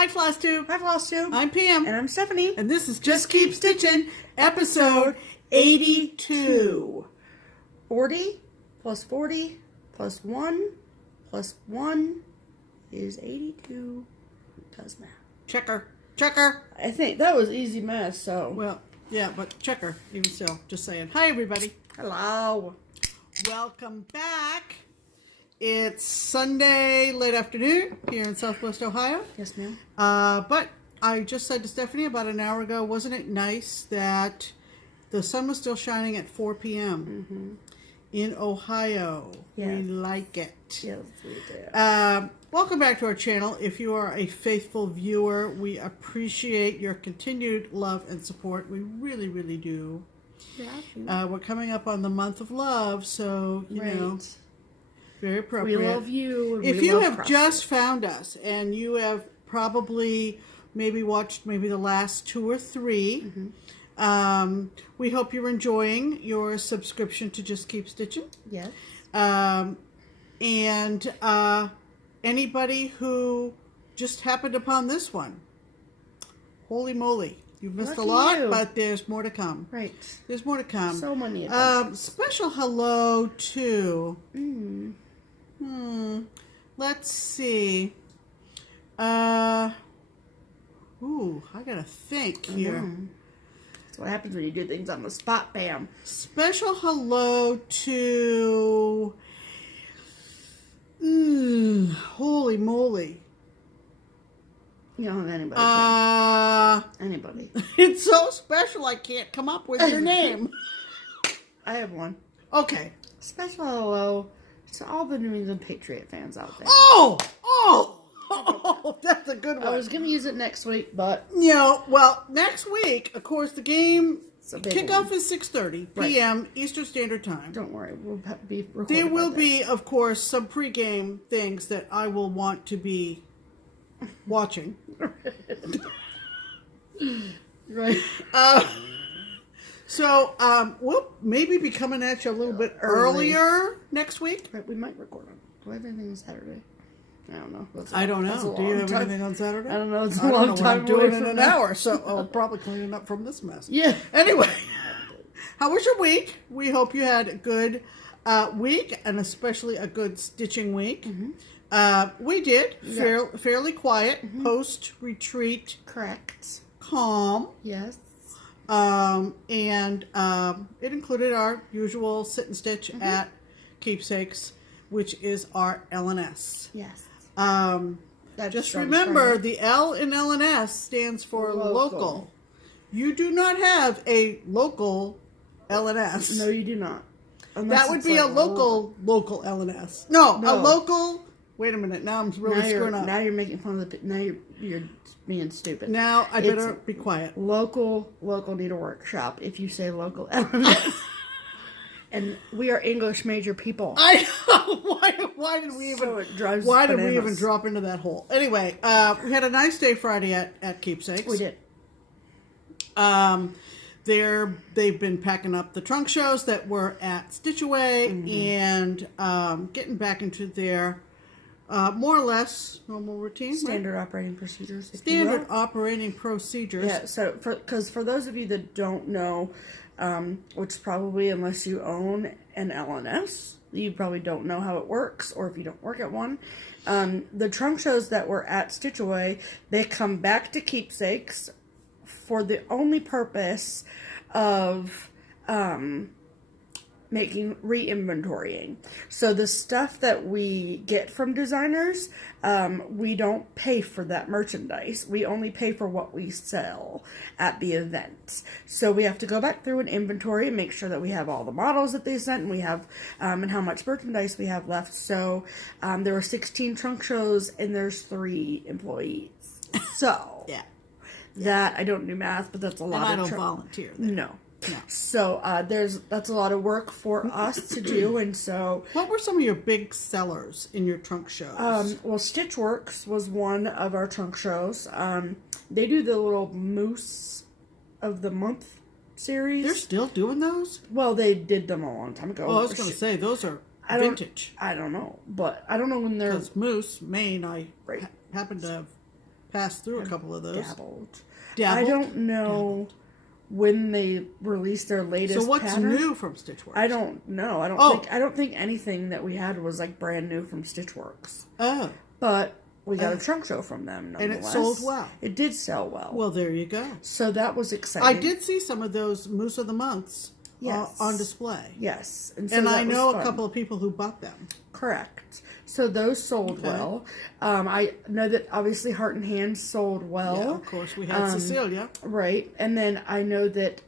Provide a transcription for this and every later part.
Hi, FlossTube. Hi, FlossTube. I'm Pam. And I'm Stephanie. And this is Just Keep Stitching, episode 82. 40 plus 40 plus 1 plus 1 is 82. Does math. Checker. Checker. I think that was easy math, so. Well, yeah, but checker, even still. Just saying. Hi, everybody. Hello. Welcome back. It's Sunday late afternoon here in Southwest Ohio. Yes, ma'am. But I just said to Stephanie about an hour ago, wasn't it nice that the sun was still shining at 4 p.m. in Ohio? Yes. We like it. Yes, we do. Welcome back to our channel. If you are a faithful viewer, we appreciate your continued love and support. We really, really do. Yeah. We're coming up on the month of love, so, you know, very appropriate. We love you. And if we you love have CrossFit. just found us and you have probably maybe watched maybe the last 2 or 3, we hope you're enjoying your subscription to Just Keep Stitching. Yes. And anybody who just happened upon this one, holy moly. You've missed a lot, but there's more to come. Right. There's more to come. So many adventures. Special hello to... Let's see. I gotta think here. That's what happens when you do things on the spot, Pam. Special hello to... holy moly. You don't have anybody. Anybody. It's so special I can't come up with your name. I have one. Okay. Special hello to all the New England Patriot fans out there. Oh, that's a good one. I was going to use it next week, but... You know, well, next week, of course, the game kickoff one. is 6:30 p.m. Eastern Standard Time. Don't worry, we'll be recording. There will be, of course, some pregame things that I will want to be watching. Right. So, we'll maybe be coming at you a little bit earlier next week. Right, we might record on. Do I have anything on Saturday? I don't know. I don't know. Do you have anything on Saturday? I don't know. It's a long time I'm doing away in from an now. hour, so I'll probably clean up from this mess. Yeah. Anyway, how was your week? We hope you had a good week, and especially a good stitching week. We did. Fairly quiet, post-retreat. Correct. Calm. Yes. And it included our usual sit and stitch at Keepsakes, which is our LNS. Yes. Just remember, the L in LNS stands for local. You do not have a local LNS. No, you do not. That would be a local LNS. No, a local... Wait a minute. Now I'm really screwing up. Now you're making fun of the... Now you're being stupid. Now I better be quiet. Local need a workshop if you say local LNS. And we are English major people. I know. Why did we even... So it drives why did bananas. we even drop into that hole? Anyway, we had a nice day Friday at Keepsakes. We did. They've been packing up the trunk shows that were at StitchAway and getting back into their more or less normal routine. Standard operating procedures. Standard operating procedures. Yeah, so because for those of you that don't know, which probably unless you own an LNS, you probably don't know how it works, or if you don't work at one. The trunk shows that were at StitchAway, they come back to Keepsakes for the only purpose of making re-inventorying. So the stuff that we get from designers, we don't pay for that merchandise. We only pay for what we sell at the events. So we have to go back through an inventory and make sure that we have all the models that they sent, and we have and how much merchandise we have left. So there were 16 trunk shows and there's 3 employees. So that I don't do math, but that's a lot. And I don't volunteer there. No. So that's a lot of work for us to do, and so... What were some of your big sellers in your trunk shows? Well, Stitchworks was one of our trunk shows. They do the little Moose of the Month series. They're still doing those? Well, they did them a long time ago. Well, I was going to say, those are vintage. I don't know, but I don't know when they're... Because Moose, Maine, I happen to have passed through a couple of those. Dabbled. Dabbled? I don't know when they released their latest So what's pattern. new from Stitchworks? I don't know. I don't think anything that we had was like brand new from Stitchworks. Oh. But we got a trunk show from them, and it sold well. It did sell well. Well, there you go. So that was exciting. I did see some of those Moose of the Months on display. Yes. And so I know fun. a couple of people who bought them. Correct. So those sold well. I know that obviously Heart and Hand sold well. Yeah, of course. We had Cecilia. Right. And then I know that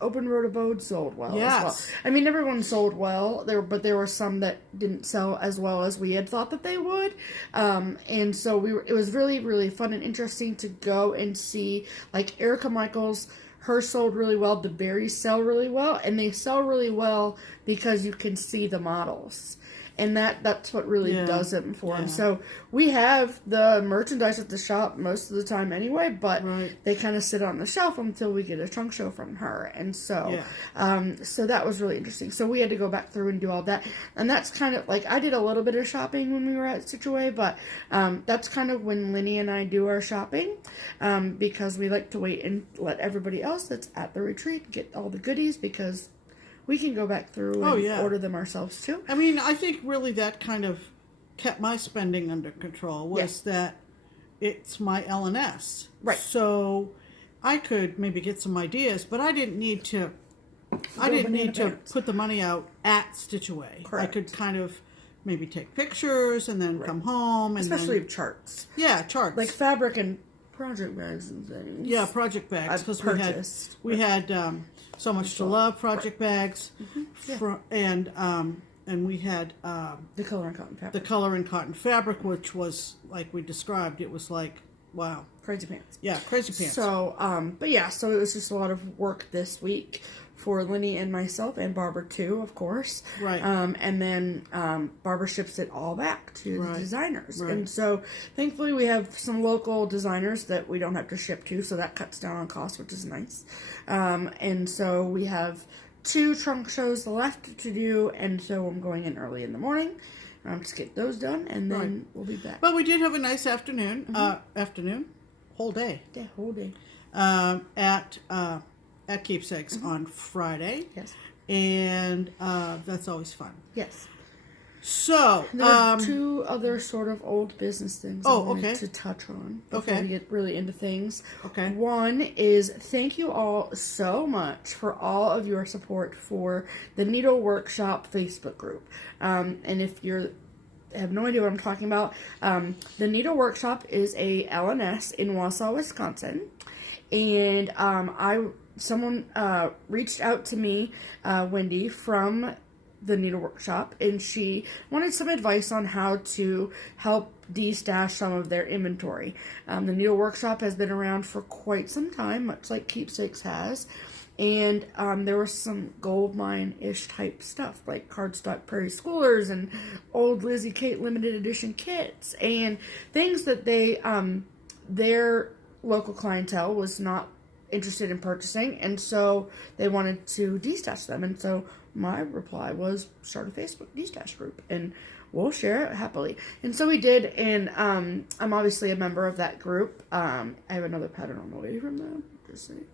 Open Road Abode sold well yes. as well. I mean, everyone sold well, but there were some that didn't sell as well as we had thought that they would. And so it was really, really fun and interesting to go and see, like, Erica Michaels, hers sold really well. The berries sell really well. And they sell really well because you can see the models. And that's what really does it for them. So we have the merchandise at the shop most of the time anyway, but they kind of sit on the shelf until we get a trunk show from her. And so, so that was really interesting. So we had to go back through and do all that. And that's kind of like, I did a little bit of shopping when we were at StitchAway, but that's kind of when Linny and I do our shopping, because we like to wait and let everybody else that's at the retreat get all the goodies, because we can go back through and order them ourselves too. I mean, I think really that kind of kept my spending under control was that it's my LNS. Right. So I could maybe get some ideas, but I didn't need to put the money out at StitchAway. Correct. I could kind of maybe take pictures and then come home. And especially then, charts. Yeah, charts. Like fabric and project bags and things. Yeah, project bags. I've purchased. We had So Much to Love project bags, and we had the color and cotton fabric. The color and cotton fabric, which was like we described. It was like, wow, crazy pants. Yeah, crazy pants. So, but yeah, so it was just a lot of work this week for Linny and myself, and Barbara too, of course. Right. And then Barbara ships it all back to the designers. Right. And so thankfully we have some local designers that we don't have to ship to, so that cuts down on cost, which is nice. And so we have 2 trunk shows left to do, and so I'm going in early in the morning. Just get those done, and then we'll be back. But we did have a nice afternoon. Whole day. Yeah, whole day. At Keepsakes on Friday. Yes. And that's always fun. Yes. So, there are 2 other sort of old business things I wanted to touch on before we get really into things. Okay. One is thank you all so much for all of your support for the Needle Workshop Facebook group. And if you're have no idea what I'm talking about, the Needle Workshop is a LNS in Wausau, Wisconsin. And someone reached out to me, Wendy, from the Needle Workshop, and she wanted some advice on how to help de-stash some of their inventory. The Needle Workshop has been around for quite some time, much like Keepsakes has, and there was some gold mine-ish type stuff, like cardstock Prairie Schoolers and old Lizzie Kate limited edition kits, and things that their local clientele was not interested in purchasing, and so they wanted to de-stash them. And so my reply was start a Facebook de-stash group and we'll share it happily. And so we did, and I'm obviously a member of that group. I have another pattern on the way from them, just saying.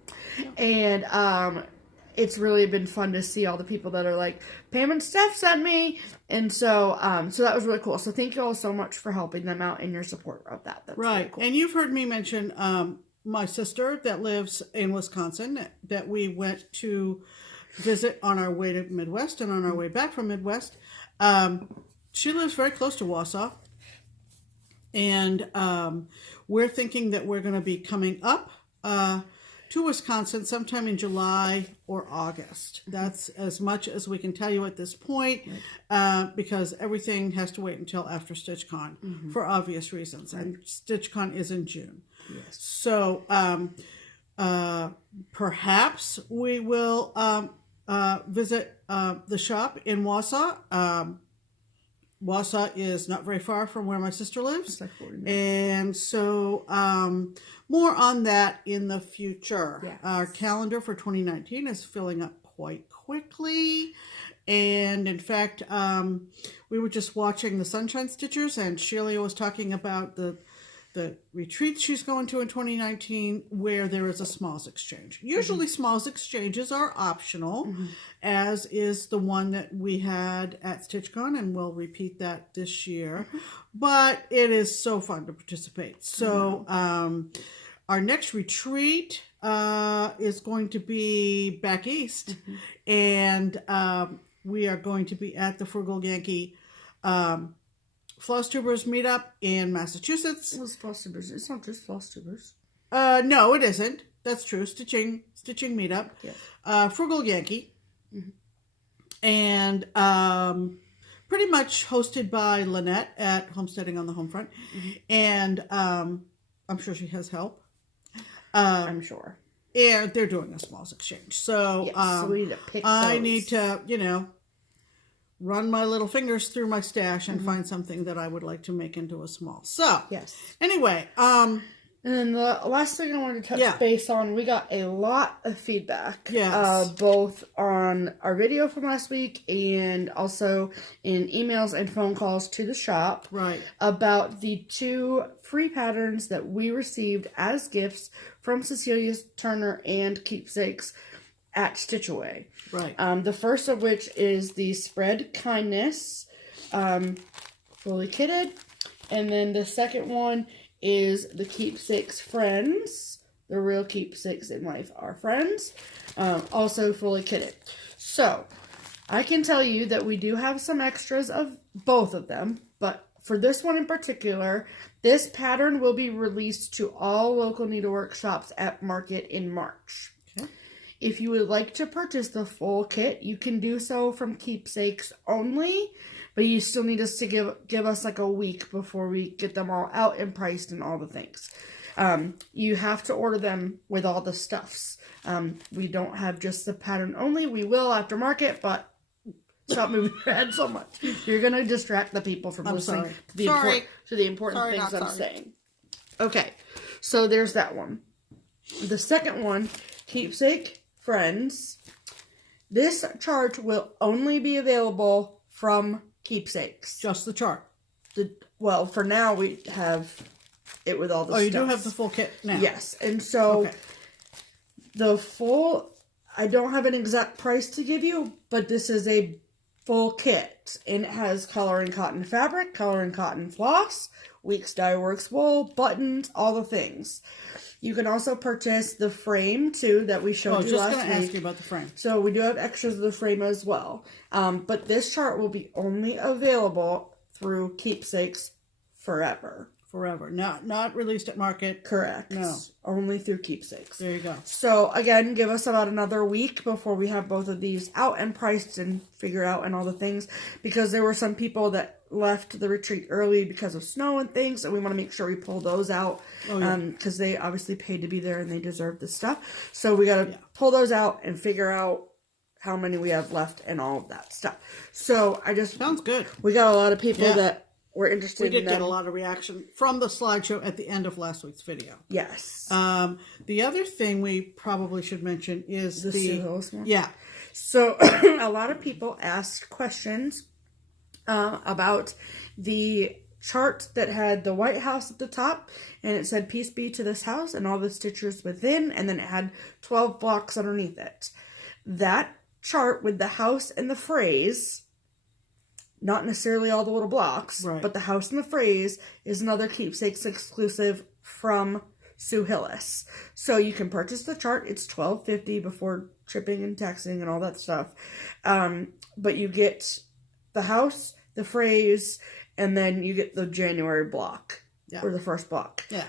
And it's really been fun to see all the people that are like, Pam and Steph sent me, and so so that was really cool. So thank you all so much for helping them out and your support of that. That's really cool. And you've heard me mention my sister that lives in Wisconsin that we went to visit on our way to Midwest and on our way back from Midwest. She lives very close to Wausau, and we're thinking that we're going to be coming up to Wisconsin sometime in July or August. That's as much as we can tell you at this point, because everything has to wait until after StitchCon for obvious reasons, and StitchCon is in June. Yes. So perhaps we will visit the shop in Wausau. Wausau is not very far from where my sister lives. Like 40 minutes. And so more on that in the future. Yes. Our calendar for 2019 is filling up quite quickly. And in fact, we were just watching the Sunshine Stitchers, and Shelia was talking about the the retreat she's going to in 2019 where there is a smalls exchange. Usually smalls exchanges are optional, as is the one that we had at StitchCon, and we'll repeat that this year. But it is so fun to participate. So our next retreat is going to be back east, and we are going to be at the Frugal Yankee FlossTubers meetup in Massachusetts. What's FlossTubers? It's not just FlossTubers. No, it isn't. That's true. Stitching meetup. Yes. Frugal Yankee. And pretty much hosted by Lanette at Homesteading on the Homefront. And I'm sure she has help. I'm sure. Yeah, they're doing a smalls exchange. So, yes, so we need to pick I those. need to, run my little fingers through my stash and find something that I would like to make into a small. So, yes. Anyway, and then the last thing I wanted to touch base on, we got a lot of feedback. Yes. Both on our video from last week and also in emails and phone calls to the shop. Right. About the 2 free patterns that we received as gifts from Cecilia Turner and Keepsakes at StitchAway. Right. The first of which is the Spread Kindness, fully kitted. And then the second one is the Keepsakes Friends. The real keepsakes in life are friends. Also fully kitted. So, I can tell you that we do have some extras of both of them. But for this one in particular, this pattern will be released to all local needlework shops at Market in March. If you would like to purchase the full kit, you can do so from Keepsakes only, but you still need us to give us like a week before we get them all out and priced and all the things. You have to order them with all the stuffs. We don't have just the pattern only. We will after Market, but stop moving your head so much. You're going to distract the people from listening to the important things I'm saying. Okay, so there's that one. The second one, Keepsake Friends. This chart will only be available from Keepsakes. Just the chart. Well, for now we have it with all the stuff. Oh, you do have the full kit now? Yes, and so the full, I don't have an exact price to give you, but this is a full kit. And it has color and cotton fabric, color and cotton floss, Weeks Dye Works wool, buttons, all the things. You can also purchase the frame, too, that we showed you last week. I was just going to ask you about the frame. So we do have extras of the frame as well. But this chart will be only available through Keepsakes forever. Forever. Not released at Market. Correct. No. Only through Keepsakes. There you go. So, again, give us about another week before we have both of these out and priced and figure out and all the things. Because there were some people that left the retreat early because of snow and things. And we want to make sure we pull those out. Oh, yeah. Because they obviously paid to be there and they deserve the stuff. So, we got to pull those out and figure out how many we have left and all of that stuff. So, Sounds good. We got a lot of people that... we're interested in them. We did get a lot of reaction from the slideshow at the end of last week's video. Yes. The other thing we probably should mention is the Sue Hillis one. Yeah. So a lot of people asked questions about the chart that had the White House at the top, and it said "Peace be to this house" and all the stitchers within, and then it had 12 blocks underneath it. That chart with the house and the phrase. Not necessarily all the little blocks, but the house and the phrase is another Keepsakes exclusive from Sue Hillis. So you can purchase the chart. It's $12.50 before shipping and taxing and all that stuff. But you get the house, the phrase, and then you get the January block or the first block. Yeah.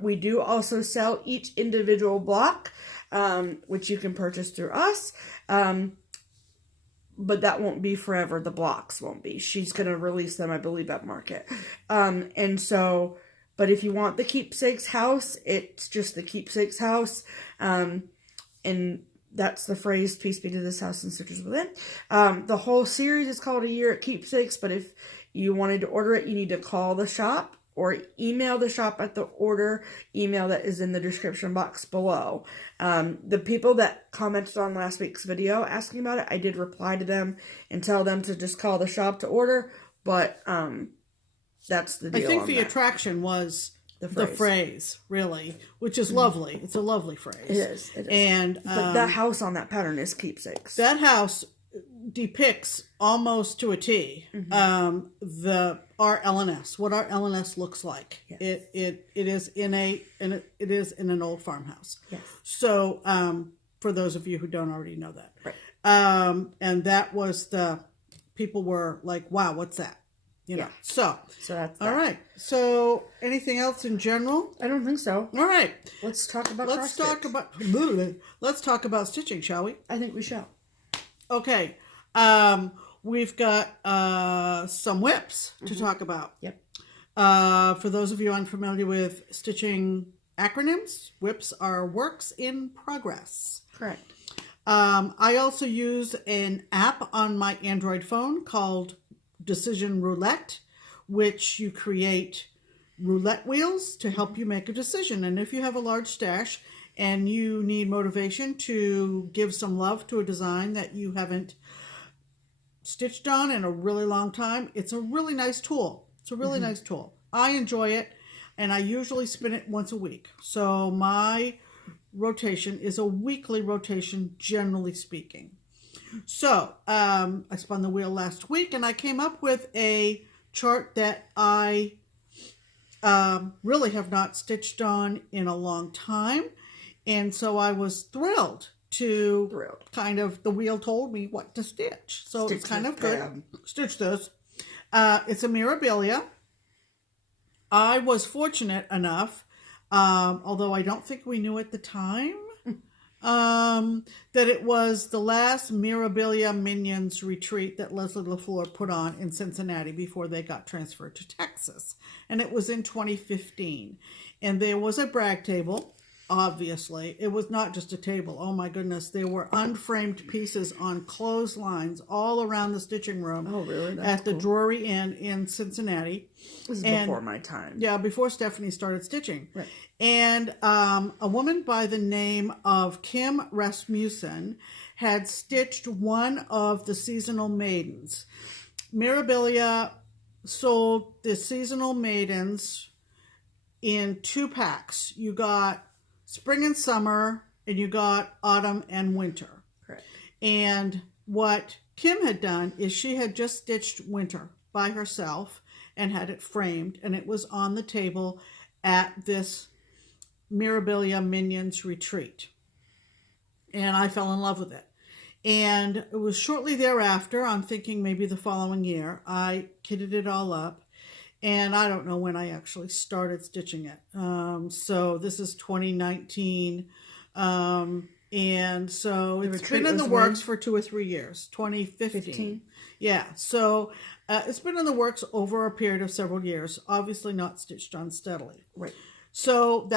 We do also sell each individual block, which you can purchase through us. But that won't be forever. The blocks won't be. She's going to release them, I believe, at Market. But if you want the Keepsakes house, it's just the Keepsakes house. And that's the phrase, "Peace be to this house and stitchers within." The whole series is called A Year at Keepsakes, but if you wanted to order it, you need to call the shop or email the shop at the order email that is in the description box below. The people that commented on last week's video asking about it, I did reply to them and tell them to just call the shop to order, but That's the deal. I think on the that. attraction was the phrase, really, which is lovely. It's a lovely phrase. It is. It is. And but that house on that pattern is Keepsakes. That house depicts almost to a T our LNS, what our LNS looks like. Yes. It is in an old farmhouse. Yes. So for those of you who don't already know that, right? And that was people were like, "Wow, what's that?" You know. So that's that. All right. So anything else in general? I don't think so. All right. Let's talk about let's talk about stitching, shall we? I think we shall. Okay. We've got some whips to talk about. Yep. For those of you unfamiliar with stitching acronyms, whips are works in progress. Correct. I also use an app on my Android phone called Decision Roulette, which you create roulette wheels to help you make a decision. And if you have a large stash and you need motivation to give some love to a design that you haven't stitched on in a really long time, it's a really nice tool. It's a really nice tool. I enjoy it, and I usually spin it once a week. So my rotation is a weekly rotation, generally speaking. So I spun the wheel last week, and I came up with a chart that I really have not stitched on in a long time. And so I was thrilled to kind of, the wheel told me what to stitch. So it's kind of good. Stitch this. It's a Mirabilia. I was fortunate enough, although I don't think we knew at the time, that it was the last Mirabilia Minions retreat that Leslie LaFleur put on in Cincinnati before they got transferred to Texas. And it was in 2015. And there was a brag table. Obviously, it was not just a table. Oh my goodness, there were unframed pieces on clotheslines all around the stitching room. Oh, really? At the Drury Inn in Cincinnati. This is before my time. Yeah, before Stephanie started stitching. Right. And a woman by the name of Kim Rasmussen had stitched one of the seasonal maidens. Mirabilia sold the seasonal maidens in 2 packs. You got spring and summer, and you got autumn and winter. Correct. And what Kim had done is she had just stitched winter by herself and had it framed, and it was on the table at this Mirabilia Minions retreat. And I fell in love with it. And it was shortly thereafter, I'm thinking maybe the following year, I kitted it all up. And I don't know when I actually started stitching it. So this is 2019. And so it's been in the works for 2 or 3 years. 2015. Yeah. So it's been in the works over a period of several years. Obviously not stitched on steadily. Right. So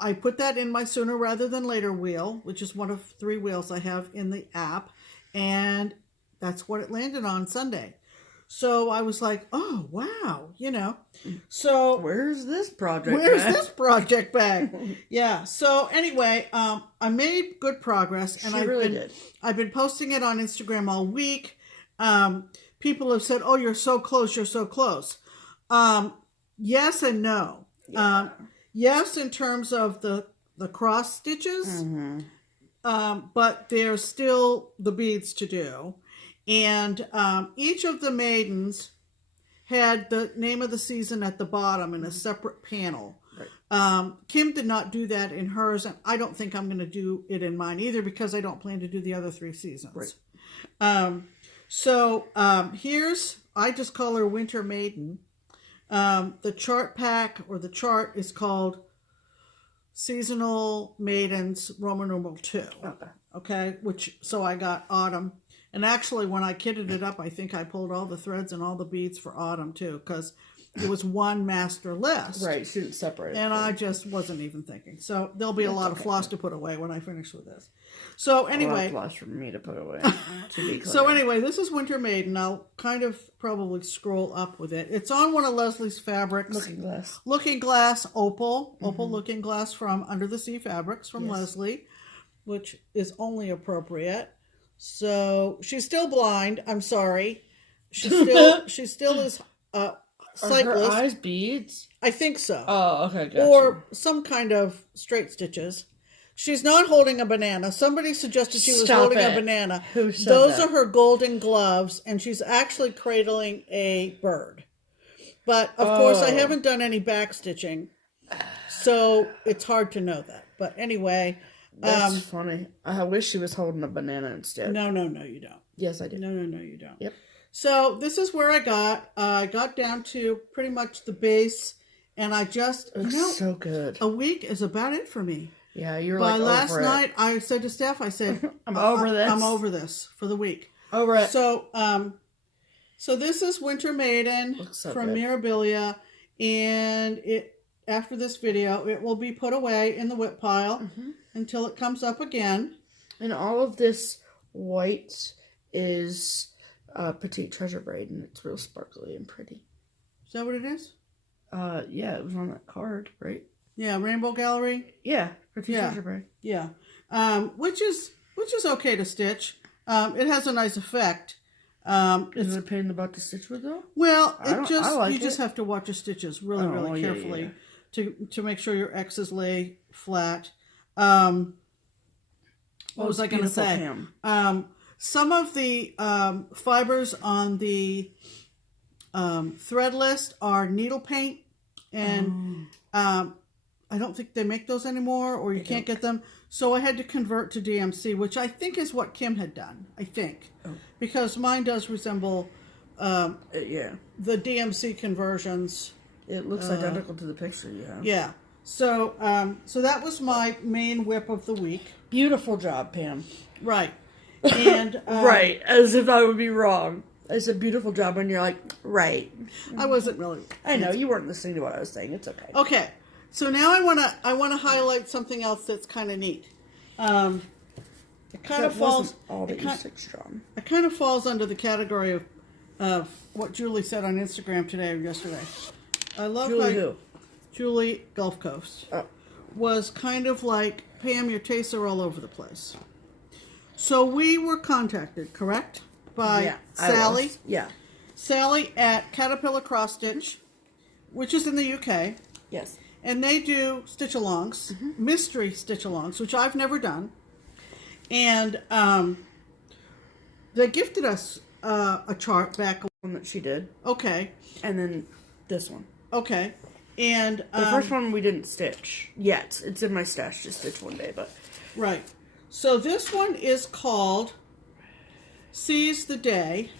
I put that in my sooner rather than later wheel, which is one of 3 wheels I have in the app. And that's what it landed on Sunday. So I was like, oh, wow, you know. So where's this project bag? Yeah. So anyway, I made good progress. And I've been posting it on Instagram all week. People have said, oh, you're so close. You're so close. Yes and no. Yeah. Yes, in terms of the cross stitches. But there's still the beads to do. And each of the maidens had the name of the season at the bottom in a separate panel. Right. Kim did not do that in hers, and I don't think I'm going to do it in mine either because I don't plan to do the other 3 seasons. Right. I just call her Winter Maiden. The chart pack or the chart is called Seasonal Maidens Roman numeral 2. Okay. So I got autumn. And actually, when I kitted it up, I think I pulled all the threads and all the beads for autumn, too, because it was one master list. Right, she didn't separate. And I just wasn't even thinking. So there'll be a lot of floss to put away when I finish with this. So anyway. A lot of floss for me to put away, to be clear. So anyway, this is Winter Maiden. I'll kind of probably scroll up with it. It's on one of Leslie's fabrics. Looking Glass Opal. Opal Looking Glass from Under the Sea Fabrics from Leslie, which is only appropriate. So she's still blind. I'm sorry. She still is cyclist. Are her eyes beads? I think so. Oh, okay, gotcha. Or some kind of straight stitches. She's not holding a banana. Somebody suggested she was holding a banana. Who said Those that? are her golden gloves, and she's actually cradling a bird. But, of course, I haven't done any back stitching, so it's hard to know that. But anyway. That's funny. I wish she was holding a banana instead. No, you don't. Yes, I did. No, you don't. Yep. So this is where I got down to pretty much the base, and I just, so good. A week is about it for me. Yeah, you're By like last over night, it. I said to Steph, I said, I'm over this. I'm over this for the week. Over it. So, so this is Winter Maiden from Mirabilia, and after this video, it will be put away in the whip pile until it comes up again. And all of this white is Petite Treasure braid, and it's real sparkly and pretty. Is that what it is? Yeah, it was on that card, right? Yeah, Rainbow Gallery. Yeah, Petite Treasure braid. Yeah, which is okay to stitch. It has a nice effect. Is it a pain in the butt to stitch with though? Well, you just have to watch your stitches really carefully to make sure your X's lay flat. What was I going to say? Pam. Some of the fibers on the thread list are needle paint, and I don't think they make those anymore, or you can't get them. So I had to convert to DMC, which I think is what Kim had done. I think because mine does resemble the DMC conversions. It looks identical to the picture you have. Yeah. So so that was my main whip of the week. Beautiful job, Pam. Right. And right, as if I would be wrong. I said beautiful job, and you're like, right. I wasn't really. I know you weren't listening to what I was saying. It's okay. Okay. So now I wanna highlight something else that's kind of neat. It kind of falls. All that you stitched on. It kind of falls under the category of what Julie said on Instagram today or yesterday. I love Julie Gulf Coast was kind of like, Pam, your tastes are all over the place. So we were contacted, correct, by Sally. Yeah. Sally at Caterpillar Cross Stitch, which is in the UK. Yes. And they do stitch-alongs, mystery stitch-alongs, which I've never done. And they gifted us a chart back. One that she did. Okay. And then this one. Okay. And the first one we didn't stitch yet. It's in my stash to stitch one day, but. Right. So this one is called Seize the Day.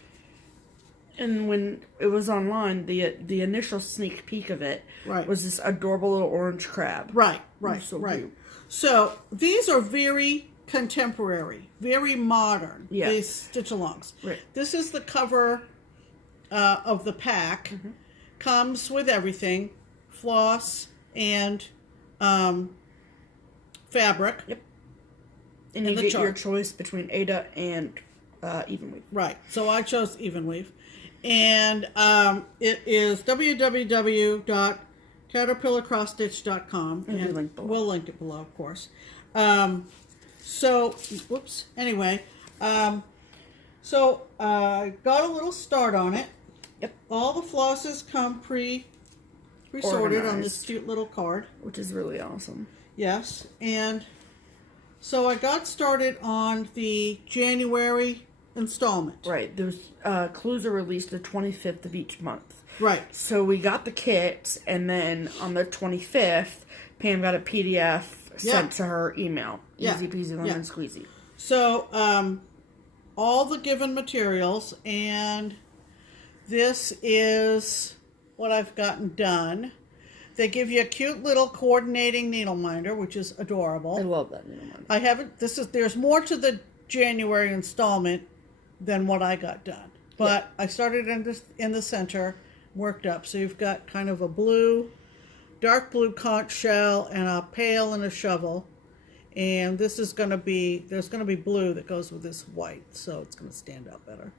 And when it was online, the initial sneak peek of it was this adorable little orange crab. Right. So right. cute. So these are very contemporary, very modern. Yeah. These stitch-alongs. Right. This is the cover of the pack. Comes with everything, floss and fabric. Yep. And you get your choice between Ada and even weave. Right. So I chose even weave. And it is www.caterpillarcrossstitch.com. And we'll link it below, of course. Anyway, so I got a little start on it. Yep. All the flosses come pre-sorted on this cute little card. Which is really awesome. Yes. And so I got started on the January installment. Right. Those clues are released the 25th of each month. Right. So we got the kits, and then on the 25th, Pam got a PDF sent to her email. Easy peasy lemon squeezy. So all the given materials, and this is what I've gotten done. They give you a cute little coordinating needle minder, which is adorable. I love that needle minder. I haven't. There's more to the January installment than what I got done. But I started in the center, worked up. So you've got kind of a blue, dark blue conch shell, and a pail and a shovel. And this is going to be, there's going to be blue that goes with this white, so it's going to stand out better.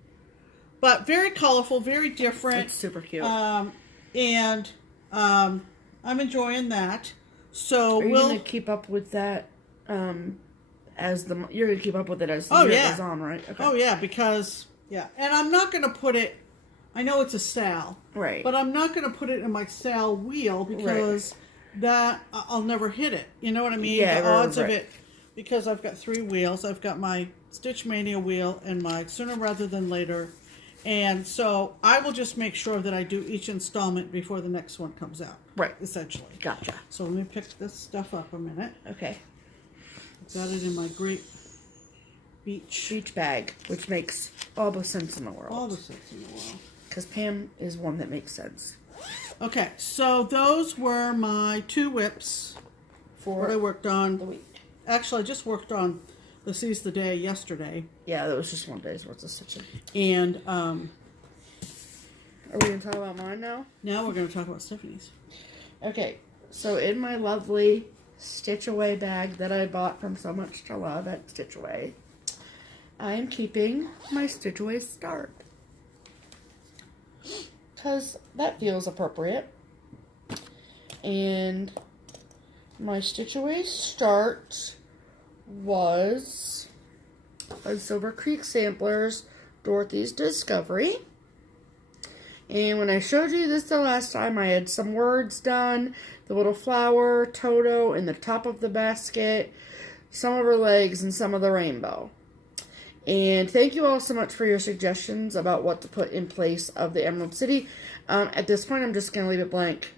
But very colorful, very different. It's super cute. And I'm enjoying that. So are you going to keep up with that as the you're going to keep up with it as the year goes on, right? Okay. Oh yeah, because and I'm not going to put it I know it's a sal. Right. But I'm not going to put it in my sal wheel because that I'll never hit it. You know what I mean? Yeah, the odds of it, because I've got 3 wheels. I've got my Stitch Mania wheel and my Sooner Rather Than Later. And so I will just make sure that I do each installment before the next one comes out. Right. Essentially. Gotcha. So let me pick this stuff up a minute. Okay. I've got it in my great beach bag, which makes all the sense in the world. All the sense in the world. Because Pam is one that makes sense. Okay, so those were my 2 whips for what I worked on. The week. Actually, I just worked on the Seize the Day yesterday. Yeah, that was just 1 day's worth of stitching. And are we going to talk about mine now? Now we're going to talk about Stephanie's. Okay, so in my lovely StitchAway bag that I bought from So Much to Love at StitchAway, I am keeping my StitchAway Start. Because that feels appropriate. And my StitchAway Start was a Silver Creek Samplers Dorothy's Discovery. And when I showed you this the last time, I had some words done. The little flower, Toto, in the top of the basket, some of her legs, and some of the rainbow. And thank you all so much for your suggestions about what to put in place of the Emerald City. At this point, I'm just going to leave it blank.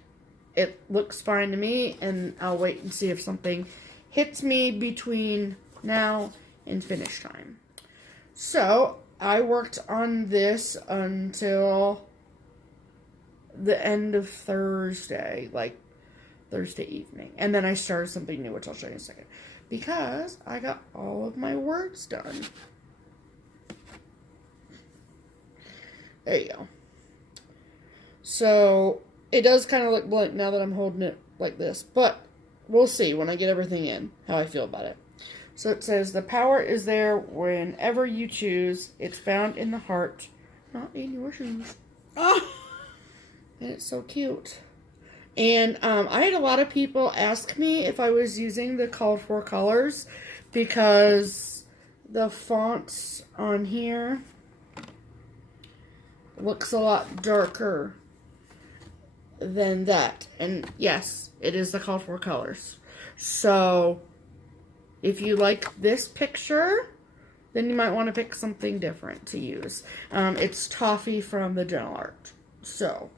It looks fine to me, and I'll wait and see if something hits me between now and finish time. So, I worked on this until the end of Thursday, like Thursday evening. And then I started something new, which I'll show you in a second. Because I got all of my words done. There you go. So, it does kind of look blank now that I'm holding it like this. But, we'll see when I get everything in, how I feel about it. So, it says, the power is there whenever you choose. It's found in the heart, not in your shoes. Oh! And it's so cute. And I had a lot of people ask me if I was using the called for colors because the fonts on here looks a lot darker than that. And yes, it is the called for colors. So if you like this picture, then you might want to pick something different to use. It's Toffee from the Gentle Art. So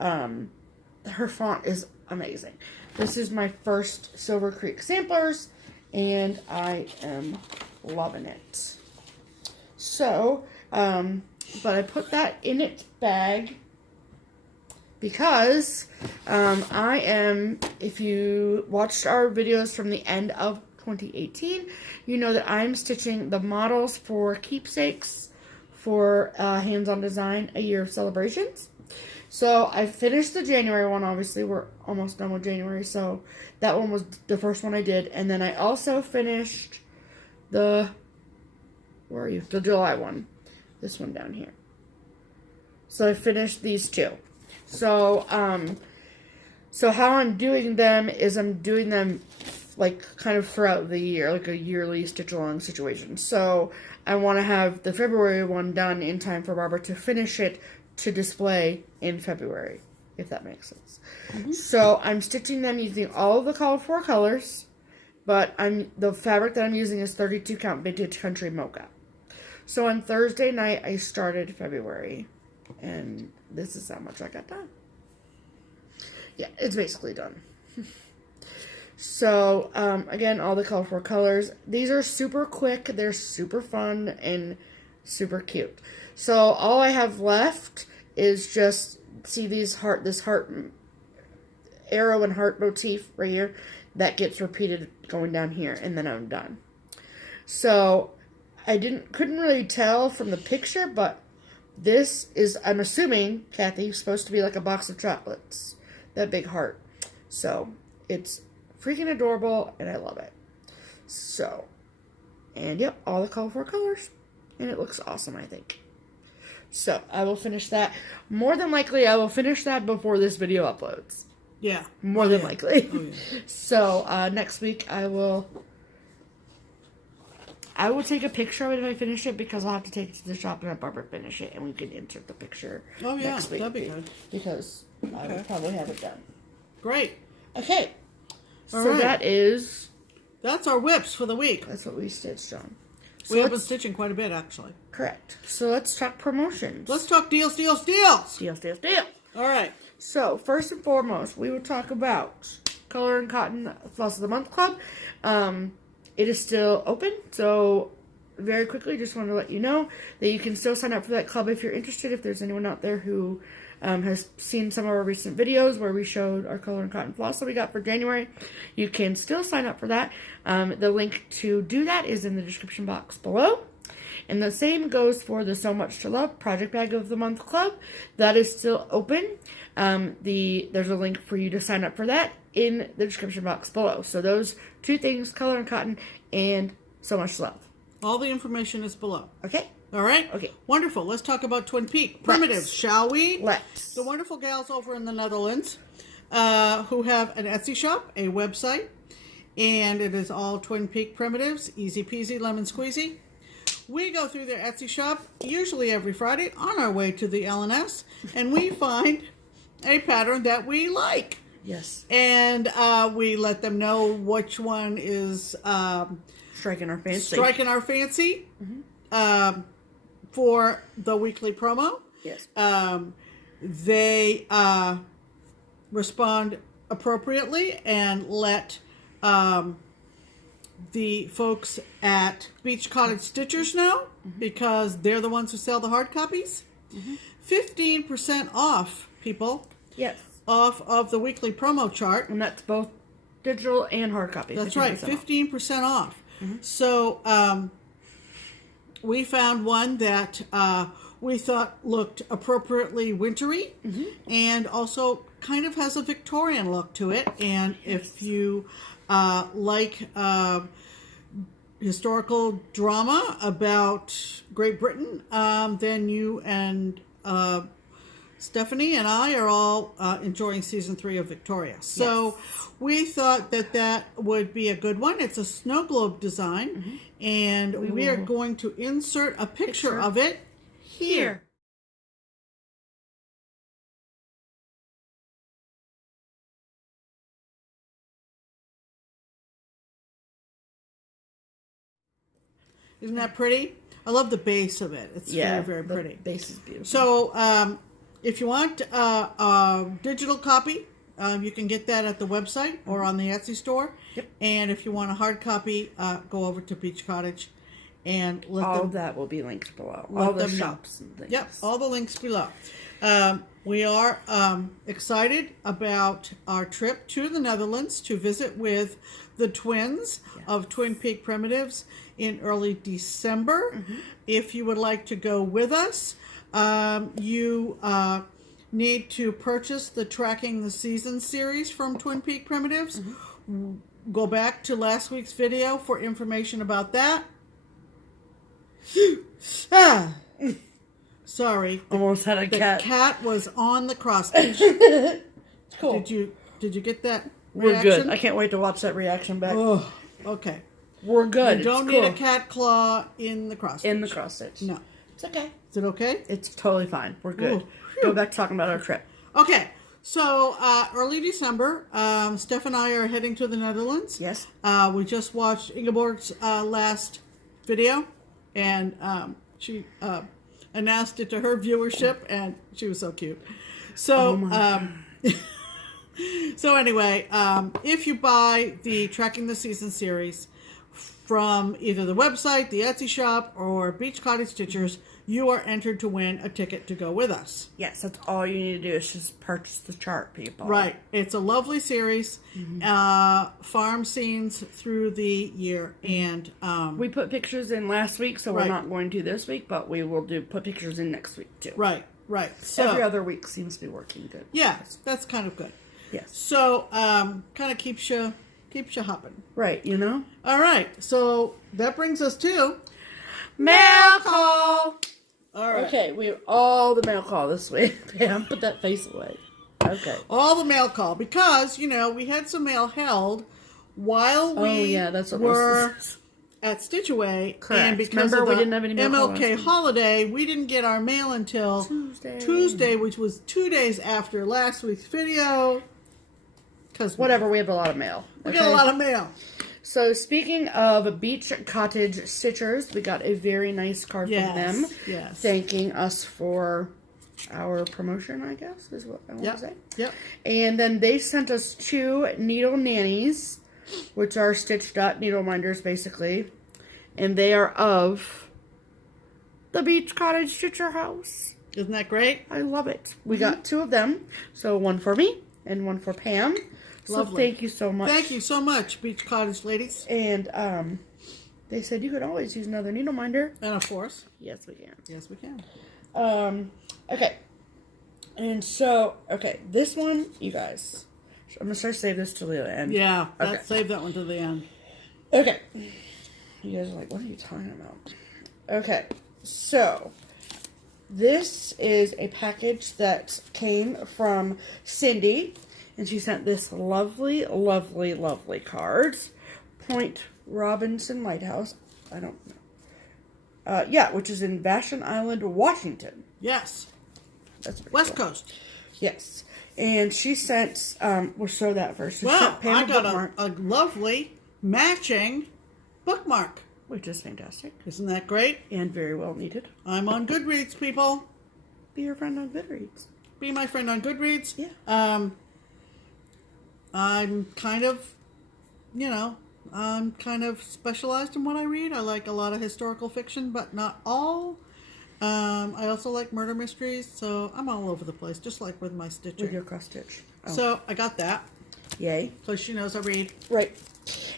her font is amazing. This is my first Silver Creek Samplers, and I am loving it. So, but I put that in its bag because I am, if you watched our videos from the end of 2018, you know that I'm stitching the models for Keepsakes for Hands-On Design, a year of celebrations. So I finished the January one. Obviously, we're almost done with January, so that one was the first one I did. And then I also finished the, where are you? The July one. This one down here. So I finished these 2. So, so how I'm doing them is I'm doing them like kind of throughout the year, like a yearly stitch-along situation. So I want to have the February one done in time for Barbara to finish it to display in February, if that makes sense. Mm-hmm. So I'm stitching them using all of the called for colors, but the fabric that I'm using is 32 count vintage country mocha. So on Thursday night I started February, and this is how much I got done. Yeah, it's basically done. So again, all the called for colors. These are super quick. They're super fun and super cute. So all I have left is just, see this heart arrow and heart motif right here that gets repeated going down here, and then I'm done. So I couldn't really tell from the picture, but this is, I'm assuming, Kathy, supposed to be like a box of chocolates, that big heart. So it's freaking adorable, and I love it. So, and yep, all the colorful colors. And it looks awesome, I think. So, I will finish that. More than likely, I will finish that before this video uploads. Yeah. More than likely. Oh, yeah. So, next week, I will I will take a picture of it if I finish it because I'll have to take it to the shop and have Barbara finish it, and we can insert the picture. Oh yeah, next week that'd be good. because I will probably have it done. Great. Okay. All So right. That's our whips for the week. That's what we stitched on. So We have been stitching quite a bit, actually. Correct. So let's talk promotions. Let's talk deals, deals, deals. Deals, deals, deals. All right. So, first and foremost, we will talk about Color and Cotton Floss of the Month Club. It is still open, so very quickly, just wanted to let you know that you can still sign up for that club if you're interested. If there's anyone out there who has seen some of our recent videos where we showed our Color and Cotton floss that we got for January, you can still sign up for that. The link to do that is in the description box below. And the same goes for the So Much to Love Project Bag of the Month Club. That is still open. There's a link for you to sign up for that in the description box below. So those two things, Color and Cotton and So Much to Love. All the information is below. Okay? All right? Okay. Wonderful. Let's talk about Twin Peak Primitives, shall we? Let's. The wonderful gals over in the Netherlands who have an Etsy shop, a website, and it is all Twin Peak Primitives, easy peasy, lemon squeezy. We go through their Etsy shop, usually every Friday, on our way to the LNS, and we find a pattern that we like. Yes. And we let them know which one is Striking our fancy. For the weekly promo. Yes. They respond appropriately and let the folks at Beach Cottage Stitchers know, because they're the ones who sell the hard copies. 15% off, people. Yes. Off of the weekly promo chart. And that's both digital and hard copies. That's right, 15% off. So we found one that we thought looked appropriately wintry and also kind of has a Victorian look to it. And if you like historical drama about Great Britain, then you and Stephanie and I are all enjoying season 3 of Victoria. So we thought that that would be a good one. It's a snow globe design, and we are going to insert a picture of it here. Isn't that pretty? I love the base of it. It's very, very pretty. The base is beautiful. So if you want a digital copy, you can get that at the website or on the Etsy store. Yep. And if you want a hard copy, go over to Beach Cottage and let all them... of that will be linked below. Let All the them know. shops and things. Yep, all the links below. We are excited about our trip to the Netherlands to visit with the twins of Twin Peak Primitives in early December. If you would like to go with us, you need to purchase the Tracking the Season series from Twin Peak Primitives. Go back to last week's video for information about that. Sorry. Almost had a cat. The cat was on the cross stitch. Cool. Did you get that We're reaction? good. I can't wait to watch that reaction back. Oh, okay. We're good. You don't need a cat claw in the cross stitch. in the cross stitch. No. It's okay. Is it okay? It's totally fine. We're good. Ooh. Go back to talking about our trip. Okay. So, early December, Steph and I are heading to the Netherlands. Yes. We just watched Ingeborg's last video, and she announced it to her viewership, and she was so cute. So, so anyway, if you buy the Tracking the Season series from either the website, the Etsy shop, or Beach Cottage Stitchers, you are entered to win a ticket to go with us. Yes, that's all you need to do is just purchase the chart, people. Right. It's a lovely series. Farm scenes through the year. And we put pictures in last week, so we're Right. not going to this week, but we will put pictures in next week, too. right. So Every other week seems to be working good. yeah, that's kind of good. Yes. So kind of keeps you hopping. Right, you know? All right. So that brings us to Mail call! all right. Okay, all the mail call this week. Pam, put that face away. Okay. All the mail call, because we had some mail held while we that's what were at StitchAway. Correct. And because Remember, of we the didn't have any mail MLK last holiday, we didn't get our mail until Tuesday, which was 2 days after last week's video. Because whatever, we have a lot of mail. We got a lot of mail. So speaking of Beach Cottage Stitchers, we got a very nice card from them. Yes. Thanking us for our promotion, I guess, is what I want to say. Yep. And then they sent us 2 needle nannies, which are stitch dot needle minders, basically. And they are of the Beach Cottage Stitcher House. Isn't that great? I love it. We got 2 of them. So one for me and one for Pam. So Lovely. thank you so much. Thank you so much, Beach Cottage ladies. And they said you could always use another needle minder. And of course. Yes, we can. Yes, we can. Okay. And so, okay, this one, you guys. I'm going to start to save this till the end. Yeah, Okay. save that one to the end. Okay. You guys are like, what are you talking about? Okay. So, this is a package that came from Cindy. And she sent this lovely, lovely, lovely card. Point Robinson Lighthouse. I don't know. Yeah, which is in Vashon Island, Washington. Yes. That's pretty West cool. Coast. Yes. And she sent, we'll show that first. She Well, sent Pam I got bookmark, a lovely matching bookmark. which is fantastic. Isn't that great? And very well needed. I'm on Goodreads, people. Be your friend on Goodreads. Be my friend on Goodreads. Yeah. I'm kind of, I'm kind of specialized in what I read. I like a lot of historical fiction, but not all. I also like murder mysteries, so I'm all over the place, just like with my stitching. With your cross stitch. Oh. So I got that. Yay. Because she knows I read. Right.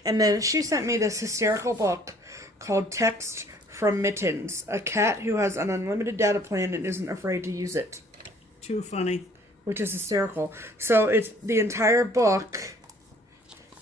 And then she sent me this hysterical book called Text from Mittens. A cat who has an unlimited data plan and isn't afraid to use it. Too funny. Which is hysterical. So it's the entire book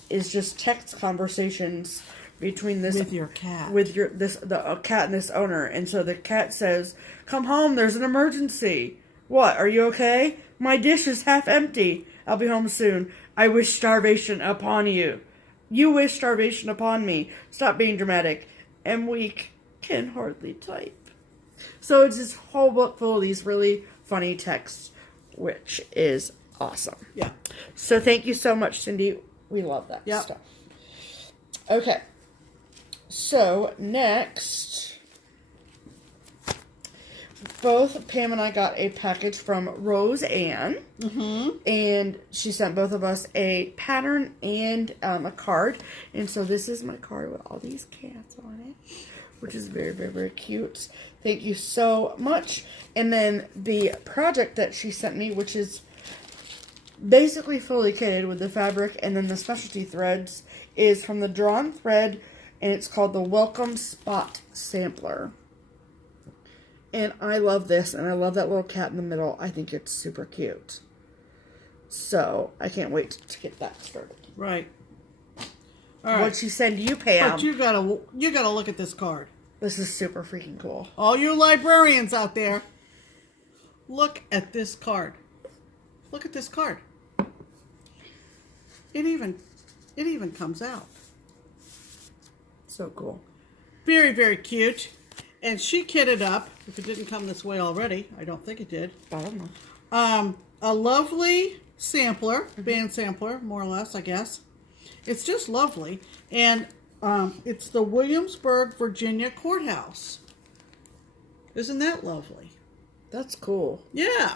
is just text conversations between this With your cat. with the cat and this owner. And so the cat says, "Come home, there's an emergency." "What, are you okay?" "My dish is half empty. I'll be home soon. I wish starvation upon you." "You wish starvation upon me. Stop being dramatic. Am weak. Can hardly type." So it's this whole book full of these really funny texts, which is awesome. Yeah. So thank you so much, Cindy. We love that Yep. stuff. Okay. So next, both Pam and I got a package from Rose Ann. Mm-hmm. And she sent both of us a pattern and a card. And so this is my card with all these cats on it, which is very, very, very cute. Thank you so much. And then the project that she sent me, which is basically fully kitted with the fabric and then the specialty threads, is from the Drawn Thread, and it's called the Welcome Spot Sampler. And I love this, and I love that little cat in the middle. I think it's super cute. So, I can't wait to get that started. Right. All right. What'd she send you, Pam? But you gotta look at this card. This is super freaking cool. All you librarians out there, look at this card. Look at this card. It even comes out. So cool. Very, very cute. And she kitted up, if it didn't come this way already, I don't think it did. I don't know. A lovely sampler, band sampler, more or less, I guess. It's just lovely. And it's the Williamsburg, Virginia Courthouse. Isn't that lovely? That's cool. Yeah.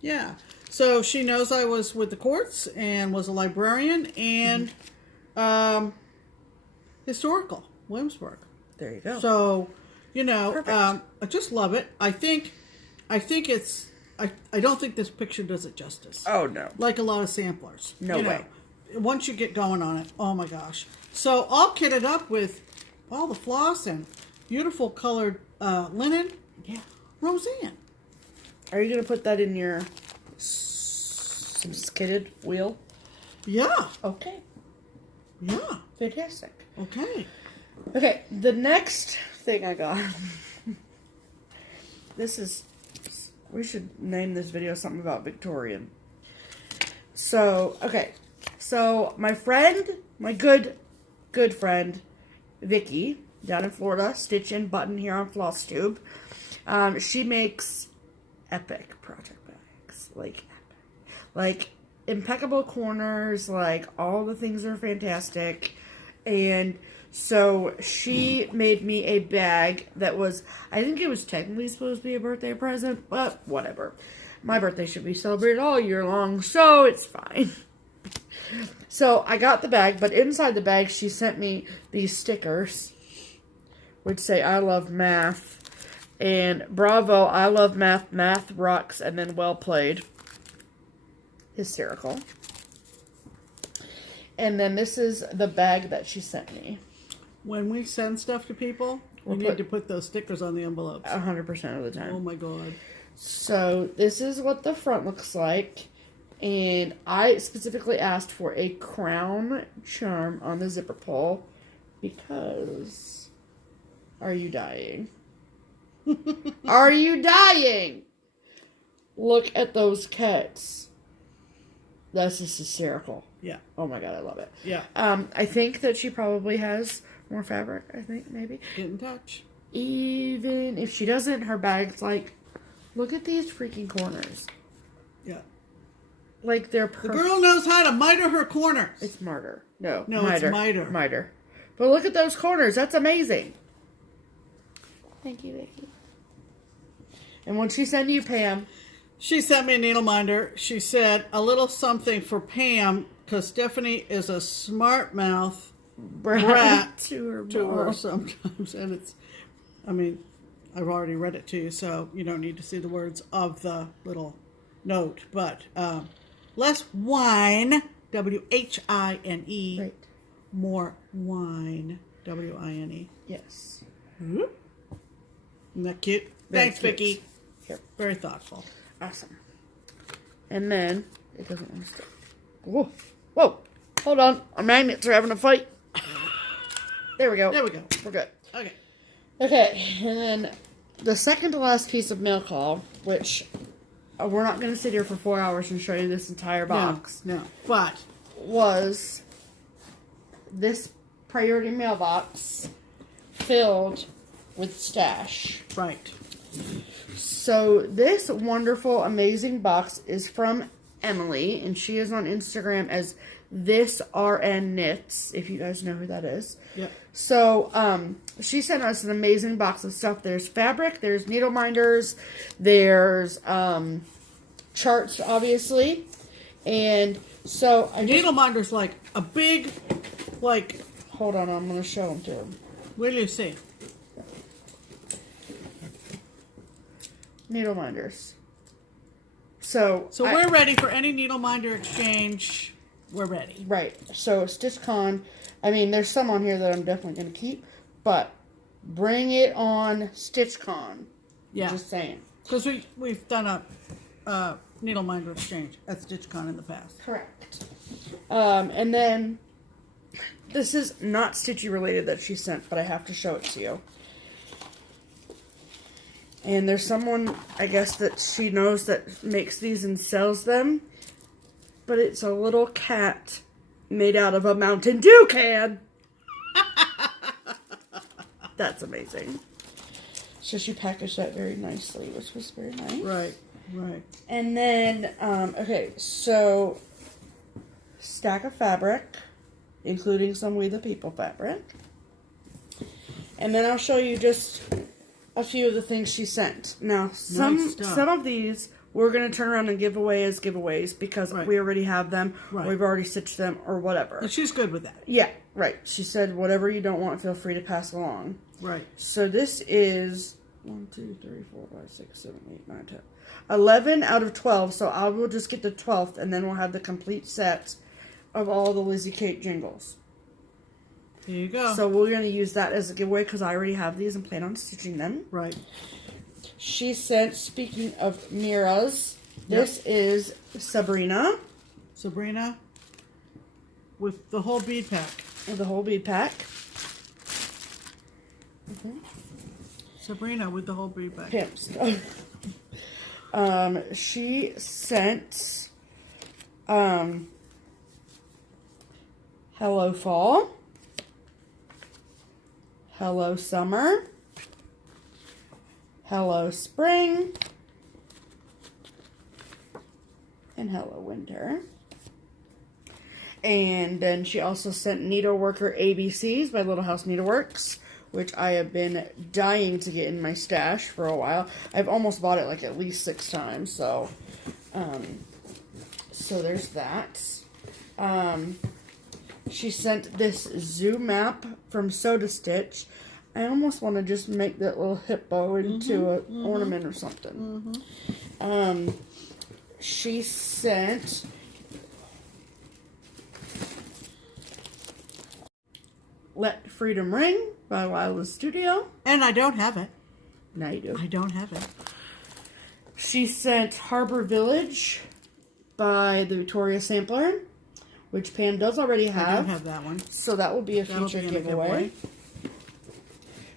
Yeah. So she knows I was with the courts and was a librarian and historical, Williamsburg. There you go. So, Perfect. I just love it. I think it's, I don't think this picture does it justice. Oh, no. Like a lot of samplers. No way. Once you get going on it, oh my gosh. So all kitted up with all the floss and beautiful colored linen. Yeah. Roseanne. Are you going to put that in your skidded wheel? Yeah. Okay. Yeah. Fantastic. Okay. Okay, the next thing I got. We should name this video something about Victorian. So, okay. So, my friend, my good friend, Vicky, down in Florida. Stitch in button here on FlossTube. She makes epic project bags. Like impeccable corners. Like all the things are fantastic. And so she made me a bag that was, I think it was technically supposed to be a birthday present, but whatever. My birthday should be celebrated all year long, so it's fine. So I got the bag, but inside the bag she sent me these stickers, which say I love math, and bravo, I love math, math rocks, and then well played. Hysterical. And then this is the bag that she sent me. When we send stuff to people, we need to put those stickers on the envelopes. 100% of the time. Oh my god. So this is what the front looks like. And I specifically asked for a crown charm on the zipper pull because... Are you dying? Are you dying? Look at those cats. That's just hysterical. Yeah. Oh my god, I love it. Yeah. I think that she probably has more fabric, I think, maybe. Get in touch. Even if she doesn't, her bag's like, look at these freaking corners. Yeah. Like, they're perfect. The girl knows how to miter her corners. It's martyr. No, it's miter. Miter. But look at those corners. That's amazing. Thank you, Vicky. And when she sent you, Pam... She sent me a needle minder. She said a little something for Pam because Stephanie is a smart mouth brat to her sometimes. And it's, I mean, I've already read it to you, so you don't need to see the words of the little note. But less wine, W-H-I-N-E. Right. More wine, W-I-N-E. Yes. Mm-hmm. Isn't that cute? Thanks, cute. Vicky. Yep. Very thoughtful. Awesome. And then, it doesn't want to stop. Whoa. Whoa. Hold on. Our magnets are having a fight. There we go. There we go. We're good. Okay. Okay. And then the second to last piece of mail call, which we're not going to sit here for 4 hours and show you this entire box. No. But. Was this priority mailbox filled with stash. Right. So this wonderful, amazing box is from Emily, and she is on Instagram as This RN Knits, if you guys know who that is. Yep. So she sent us an amazing box of stuff. There's fabric, there's needle minders, there's charts, obviously, and so needle minder's like a big, like. Hold on, I'm going to show them to him. What do you see? Needle minders. So we're ready for any needle minder exchange. We're ready. Right. So StitchCon, I mean, there's some on here that I'm definitely going to keep, but bring it on StitchCon. Yeah. Just saying. Because we've done a needle minder exchange at StitchCon in the past. Correct. And then this is not Stitchy related that she sent, but I have to show it to you. And there's someone, I guess, that she knows that makes these and sells them. But it's a little cat made out of a Mountain Dew can. That's amazing. So she packaged that very nicely, which was very nice. Right, right. And then, okay, so stack of fabric, including some We the People fabric. And then I'll show you just a few of the things she sent. Now, some of these we're going to turn around and give away as giveaways because we already have them, we've already stitched them, or whatever. And she's good with that. Yeah, right. She said, whatever you don't want, feel free to pass along. Right. So this is 1, 2, 3, 4, 5, 6, 7, 8, 9, 10. 11 out of 12, so I will just get the 12th, and then we'll have the complete set of all the Lizzie Kate jingles. Here you go. So we're going to use that as a giveaway because I already have these and plan on stitching them. Right. She sent, speaking of Mira's, this is Sabrina. Sabrina with the whole bead pack. The whole bead pack. Sabrina with the whole bead pack. Pam Steph. She sent Hello Fall. Hello Summer, Hello Spring, and Hello Winter. And then she also sent Needleworker ABCs by Little House Needleworks, which I have been dying to get in my stash for a while. I've almost bought it like at least 6 times, so there's that. She sent this zoo map from Soda Stitch. I almost want to just make that little hippo into an ornament or something. She sent Let Freedom Ring by Lila's Studio. And I don't have it. Now you do. I don't have it. She sent Harbor Village by the Victoria Sampler, which Pam does already have. I don't have that one. So that will be a future giveaway.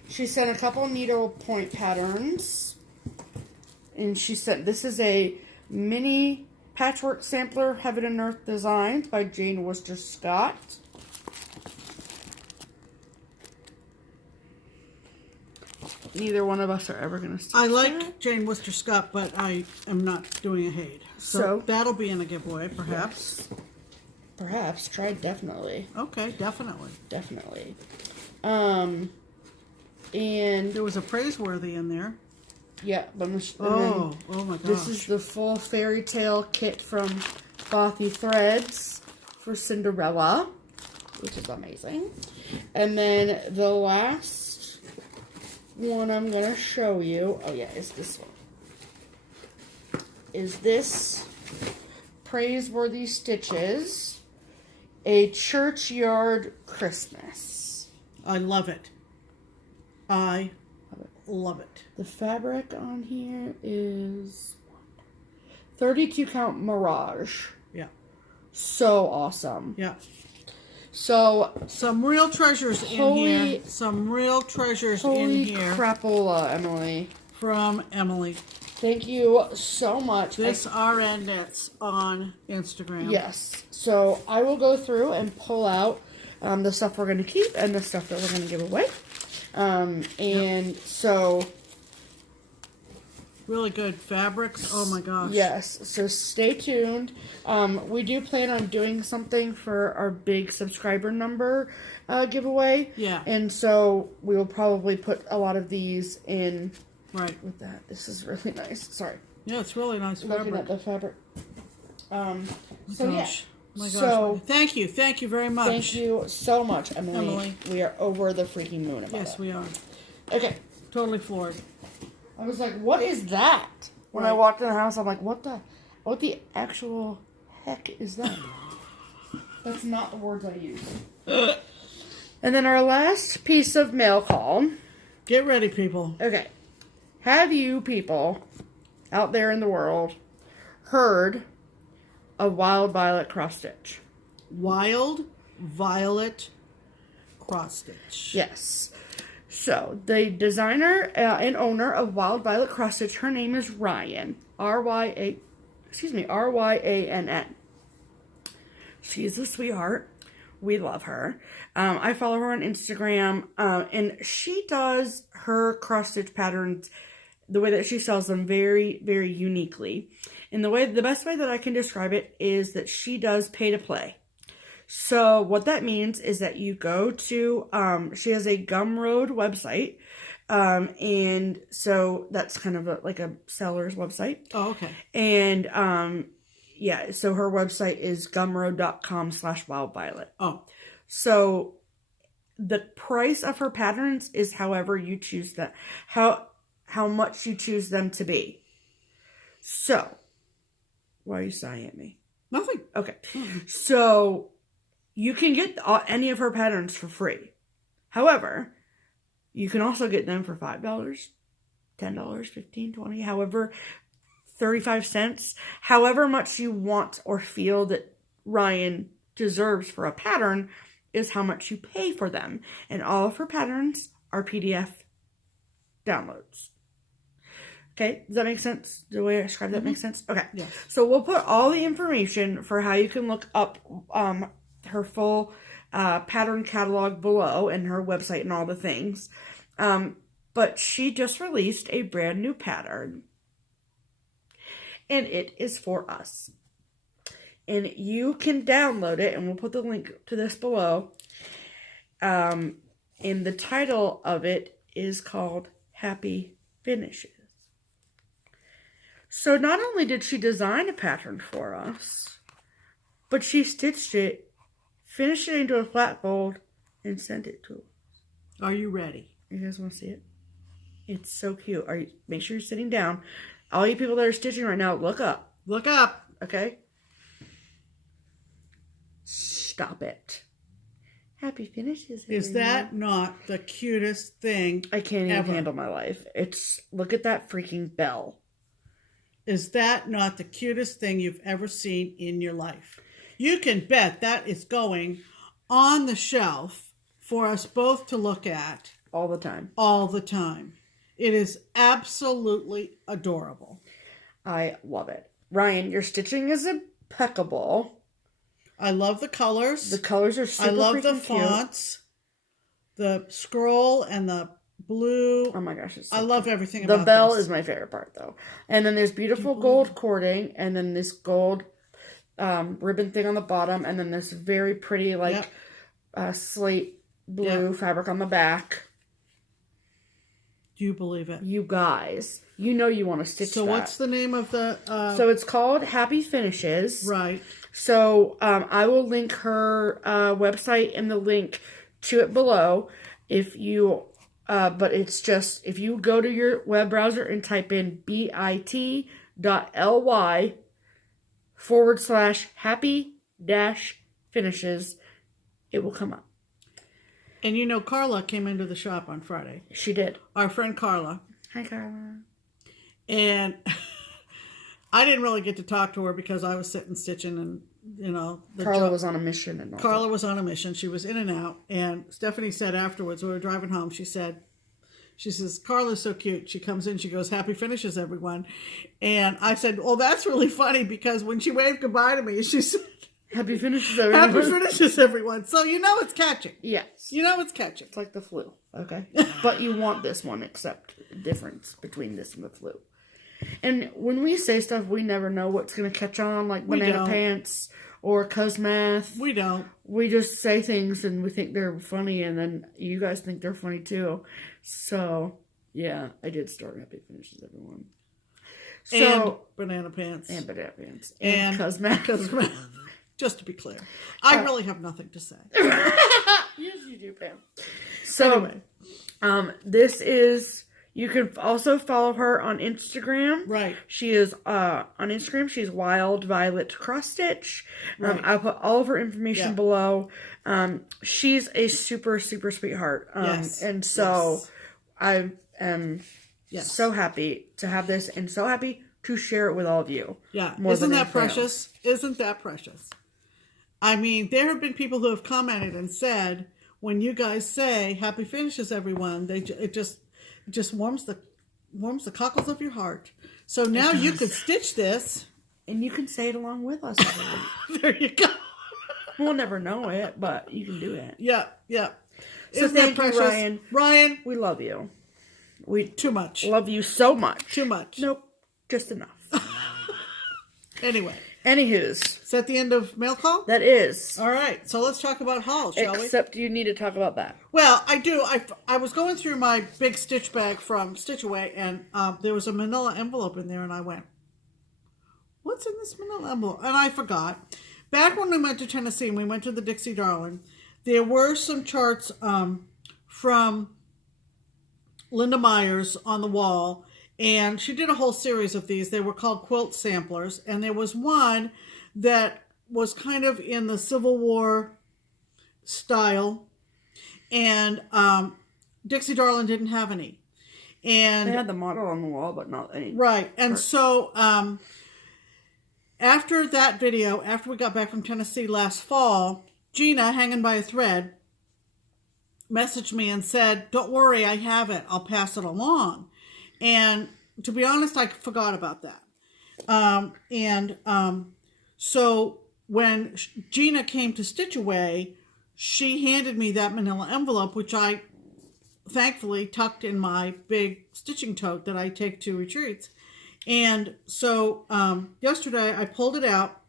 She sent a couple needlepoint patterns. And she sent, this is a mini patchwork sampler, Heaven and Earth Designs by Jane Worcester Scott. Neither one of us are ever going to stitch I like that. Jane Worcester Scott, but I am not doing a Haid. So that'll be in a giveaway, perhaps. Yes. Perhaps. Try definitely. Okay, definitely. Definitely. And there was a praiseworthy in there. yeah, but Oh my gosh. this is the full fairy tale kit from Bothy Threads for Cinderella, which is amazing. And then the last one I'm gonna show you, oh yeah, is this one. Is this Praiseworthy Stitches, a churchyard Christmas. I love it. I love it. The fabric on here is 32 count Mirage. Yeah. So awesome. Yeah. So some real treasures in here. Some real treasures in here. Holy crapola, Emily. From Emily. Thank you so much. This RN Knits on Instagram. Yes. So I will go through and pull out the stuff we're going to keep and the stuff that we're going to give away. So really good fabrics. Oh my gosh. Yes. So stay tuned. We do plan on doing something for our big subscriber number giveaway. Yeah. And so we will probably put a lot of these in. Right. With that. This is really nice. Sorry. Yeah, it's really nice fabric. Looking at the fabric. So gosh. yeah. My gosh. So thank you very much. Thank you so much, Emily. We are over the freaking moon about it. Yes, we are. Okay. Totally floored. I was like, what is that? When I walked in the house, I'm like, what the actual heck is that? That's not the words I use. And then our last piece of mail call. Get ready, people. Okay. Have you people out there in the world heard of Wild Violet cross stitch? Wild Violet cross stitch. Yes. So the designer and owner of Wild Violet cross stitch, her name is Ryan. R-Y-A-N-N. She's a sweetheart. We love her. I follow her on Instagram, and she does her cross stitch patterns the way that she sells them very, very uniquely. And the best way that I can describe it is that she does pay to play. So what that means is that you go to, she has a Gumroad website, and so that's kind of like a seller's website. Oh, okay. And yeah, so her website is gumroad.com/wildviolet. Oh. So the price of her patterns is however you choose that, how much you choose them to be. So, why are you sighing at me? Nothing. Okay. So, you can get any of her patterns for free. However, you can also get them for $5, $10, $15, $20, however, 35 cents, however much you want or feel that Ryan deserves for a pattern is how much you pay for them. And all of her patterns are PDF downloads. Okay, does that make sense? The way I described that makes sense? Okay. Yes. So we'll put all the information for how you can look up her full pattern catalog below and her website and all the things. But she just released a brand new pattern. And it is for us. And you can download it, and we'll put the link to this below. And the title of it is called Happy Finishes. So not only did she design a pattern for us, but she stitched it, finished it into a flat fold, and sent it to us. Are you ready? You guys want to see it? It's so cute. Make sure you're sitting down. All you people that are stitching right now, look up. Look up. Okay? Stop it. Happy finishes. Everyone. Is that not the cutest thing I can't even ever? handle my life. Look at that freaking bell. Is that not the cutest thing you've ever seen in your life? You can bet that is going on the shelf for us both to look at. All the time. All the time. It is absolutely adorable. I love it. Ryan, your stitching is impeccable. I love the colors. The colors are super I love the freaking fonts. The scroll and the blue. Oh my gosh. I love everything about about the bell this. is my favorite part though. And then there's beautiful gold cording, and then this gold ribbon thing on the bottom, and then this very pretty slate blue fabric on the back. Do you believe it? You guys, you know you want to stitch So that. what's the name of the... So it's called Happy Finishes. Right. So I will link her website and the link to it below. If you... but it's just... If you go to your web browser and type in bit.ly/happy-finishes, it will come up. And you know, Carla came into the shop on Friday. She did. Our friend Carla. Hi, Carla. And I didn't really get to talk to her because I was sitting stitching and, you know. Carla was on a mission. And all Carla was on a mission. She was in and out. And Stephanie said afterwards, we were driving home, she says, Carla's so cute. She comes in, she goes, Happy Finishes, everyone. And I said, well, that's really funny because when she waved goodbye to me, she said, Happy Finishes, everyone. Happy Finishes, everyone. So you know it's catching. Yes. You know it's catching. It's like the flu, okay? But you want this one, except the difference between this and the flu. And when we say stuff, we never know what's going to catch on, like banana pants or cosmath. We don't. We just say things and we think they're funny, and then you guys think they're funny too. So, yeah, I did start Happy Finishes, everyone. So, and banana pants. And banana pants. And cosmath. Just to be clear. I really have nothing to say. Yes, you do, Pam. So, anyway. This is... You can also follow her on Instagram. Right. She is on Instagram. She's Wild Violet Cross Stitch. Right. I'll put all of her information below. She's a super, super sweetheart. Yes. And so I am so happy to have this and so happy to share it with all of you. Yeah. Isn't that precious? Isn't that precious? I mean, there have been people who have commented and said, when you guys say Happy Finishes, everyone, it just warms the cockles of your heart. So now you can stitch this. And you can say it along with us. There you go. We'll never know it, but you can do it. Yeah, yeah. So thank you, Ryan. Ryan. We love you. Too much. Love you so much. Too much. Nope. Just enough. Anyway. Anywho's. Is that the end of mail call? That is. All right. So let's talk about hauls, shall we? Except you need to talk about that. Well, I do. I was going through my big stitch bag from StitchAway, and there was a manila envelope in there, and I went, what's in this manila envelope? And I forgot. Back when we went to Tennessee and we went to the Dixie Darling, there were some charts from Linda Myers on the wall, and she did a whole series of these. They were called quilt samplers, and there was one that was kind of in the Civil War style, and Dixie Darling didn't have any. And they had the model on the wall, but not any. Right, and so after that video, after we got back from Tennessee last fall, Gina, hanging by a thread, messaged me and said, don't worry, I have it. I'll pass it along. And to be honest, I forgot about that. So when Gina came to StitchAway she handed me that manila envelope, which I thankfully tucked in my big stitching tote that I take to retreats. And so yesterday I pulled it out,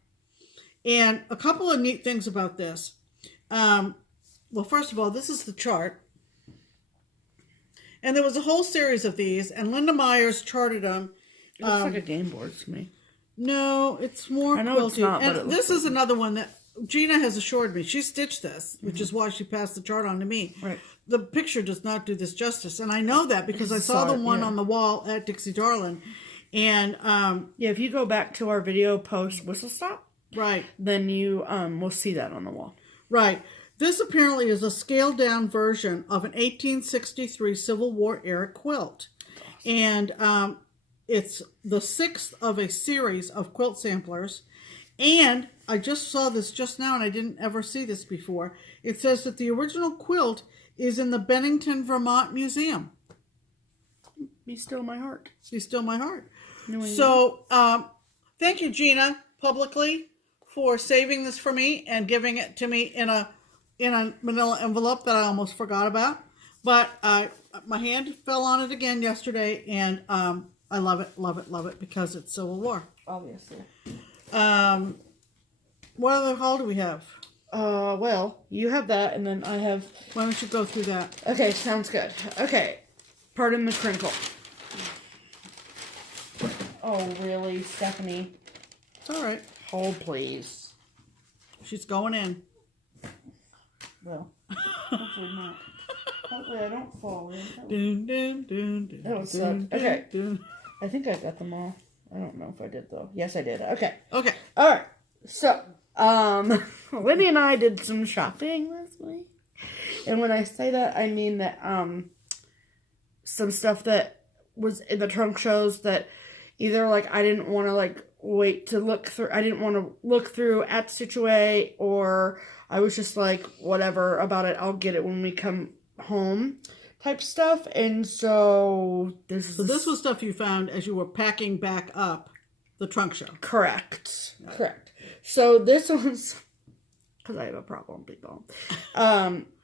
and a couple of neat things about this. Well, first of all, this is the chart. And there was a whole series of these, and Linda Myers charted them. It looks like a game board to me. No, it's more I know quilty. it's not, but and this is another one that Gina has assured me. She stitched this, which is why she passed the chart on to me. Right. The picture does not do this justice, and I know that because I saw the one on the wall at Dixie Darlin. And yeah, if you go back to our video post Whistle Stop, right, then you will see that on the wall. Right. This apparently is a scaled down version of an 1863 Civil War era quilt. And it's the 6th of a series of quilt samplers. And I just saw this just now, and I didn't ever see this before. It says that the original quilt is in the Bennington, Vermont Museum. Be still my heart. Be still my heart. So, thank you, Gina, publicly, for saving this for me and giving it to me in a manila envelope that I almost forgot about. But my hand fell on it again yesterday, and I love it, love it, love it, because it's Civil War. Obviously. What other haul do we have? Well, you have that, and then I have... Why don't you go through that? Okay, sounds good. Okay, pardon the crinkle. Oh, really, Stephanie? It's all right. Hold, please. She's going in. Well, hopefully not. Hopefully I don't fall in. Dun, dun, dun, dun, That would suck. Okay. I think I got them all. I don't know if I did, though. Yes, I did. Okay. Okay. All right. So, Wendy and I did some shopping this week. And when I say that, I mean that some stuff that was in the trunk shows that either, like, I didn't want to, like, wait to look through. I didn't want to look through at StitchAway, or I was just like, whatever about it. I'll get it when we come home type stuff. And so this was stuff you found as you were packing back up the trunk show. Correct. Correct. So this one's, because I have a problem, people.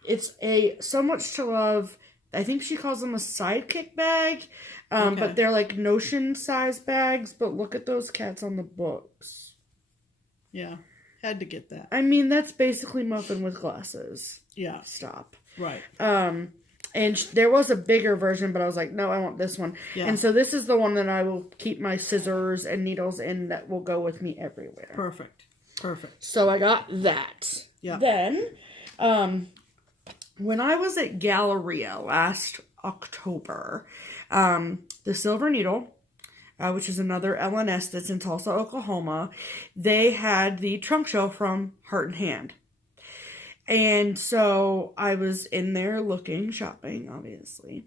It's a So Much to Love. I think she calls them a sidekick bag. But they're like Notion size bags. But look at those cats on the books. Yeah. Had to get that. I mean, that's basically muffin with glasses. Yeah. Stop. Right. And there was a bigger version, but I was like, no, I want this one. Yeah. And so this is the one that I will keep my scissors and needles in that will go with me everywhere. Perfect. Perfect. So I got that. Yeah. Then, when I was at Galleria last October, the Silver Needle, which is another LNS that's in Tulsa, Oklahoma, they had the trunk show from Heart and Hand. And so I was in there looking, shopping, obviously.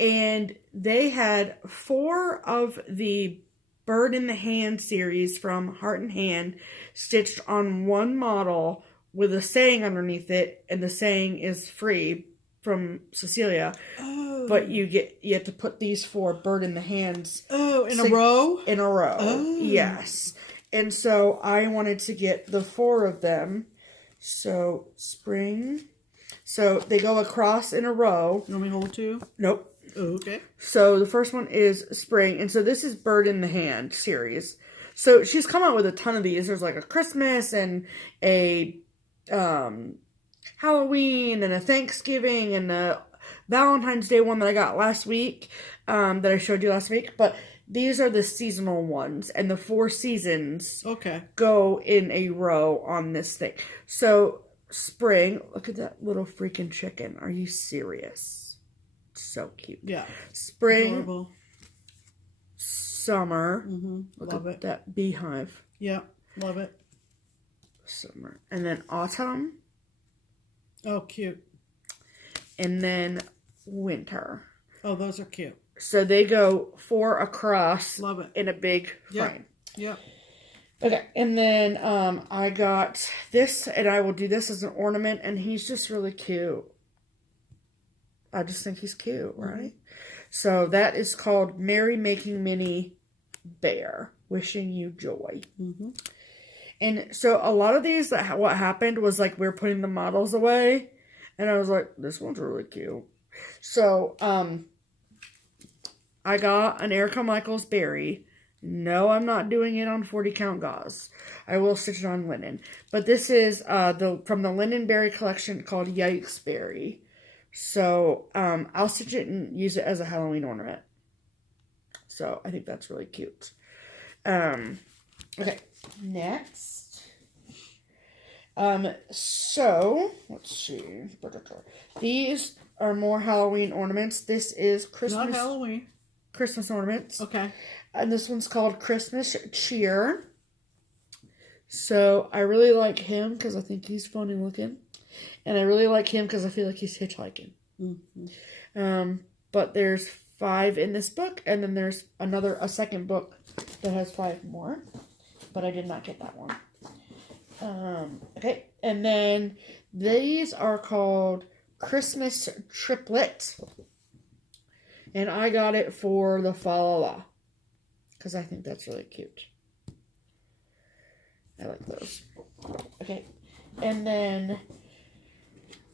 And they had 4 of the Bird in the Hand series from Heart and Hand stitched on one model with a saying underneath it. And the saying is free from Cecilia. Oh. But you have to put these 4 Bird in the Hands. Oh, in a row? In a row. Oh. Yes. And so I wanted to get the 4 of them. So, spring. So, they go across in a row. You want me to hold 2? Nope. Oh, okay. So, the first one is spring. And so, this is Bird in the Hand series. So, she's come out with a ton of these. There's like a Christmas and a Halloween and a Thanksgiving and a Valentine's Day one that I got last week. That I showed you last week. But these are the seasonal ones, and the 4 seasons go in a row on this thing. So, spring, look at that little freaking chicken. Are you serious? So cute. Yeah. Spring. Adorable. Summer. Mm-hmm. Look at that beehive. Yeah, love it. Summer. And then autumn. Oh, cute. And then winter. Oh, those are cute. So they go 4 across. Love it. In a big frame. Yep. Okay, and then I got this, and I will do this as an ornament, and he's just really cute. I just think he's cute, right? Mm-hmm. So that is called Merry Making Minnie Bear. Wishing you joy. Mm-hmm. And so a lot of these, what happened was like we were putting the models away, and I was like, this one's really cute. So I got an Erica Michaels berry. No, I'm not doing it on 40 count gauze. I will stitch it on linen. But this is from the Linen Berry collection called Yikes Berry. So I'll stitch it and use it as a Halloween ornament. So I think that's really cute. Okay, next. So let's see. These are more Halloween ornaments. This is Christmas. Not Halloween. Christmas ornaments. Okay. And this one's called Christmas Cheer. So I really like him because I think he's funny looking. And I really like him because I feel like he's hitchhiking. Mm-hmm. But there's 5 in this book. And then there's a second book that has 5 more. But I did not get that one. Okay. And then these are called Christmas Triplet. And I got it for the Fa La La. Because I think that's really cute. I like those. Okay. And then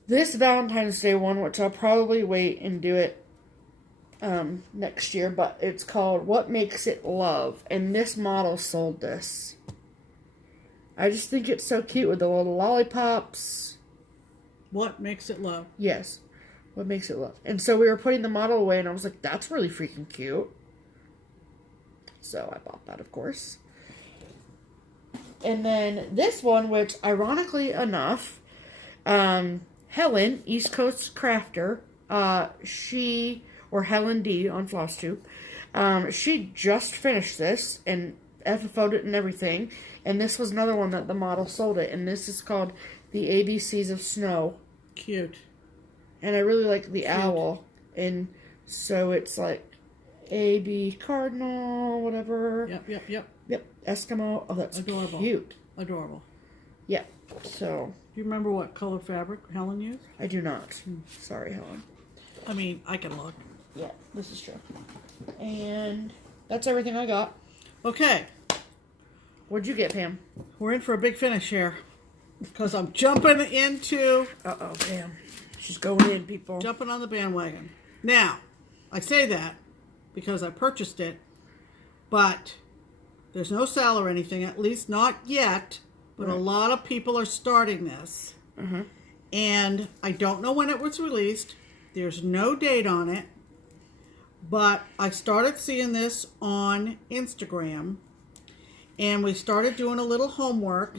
this Valentine's Day one, which I'll probably wait and do it next year. But it's called What Makes It Love. And this model sold this. I just think it's so cute with the little lollipops. What makes it love? Yes. What makes it love? And so we were putting the model away, and I was like, that's really freaking cute. So I bought that, of course. And then this one, which ironically enough, Helen, East Coast Crafter, Helen D on FlossTube, she just finished this and FFO'd it and everything. And this was another one that the model sold it. And this is called The ABCs of Snow. Cute. And I really like the owl. And so it's like A-B Cardinal, whatever. Yep. Yep, Eskimo. Oh, that's adorable. Cute. Adorable. Yeah, so. Do you remember what color fabric Helen used? I do not. Sorry, Helen. I mean, I can look. Yeah, this is true. And that's everything I got. Okay. What'd you get, Pam? We're in for a big finish here. Because I'm jumping into... Uh-oh, Pam. She's going in, people. Jumping on the bandwagon. Now, I say that because I purchased it, but there's no sale or anything, at least not yet, but a lot of people are starting this. Mm-hmm. And I don't know when it was released. There's no date on it, but I started seeing this on Instagram, and we started doing a little homework,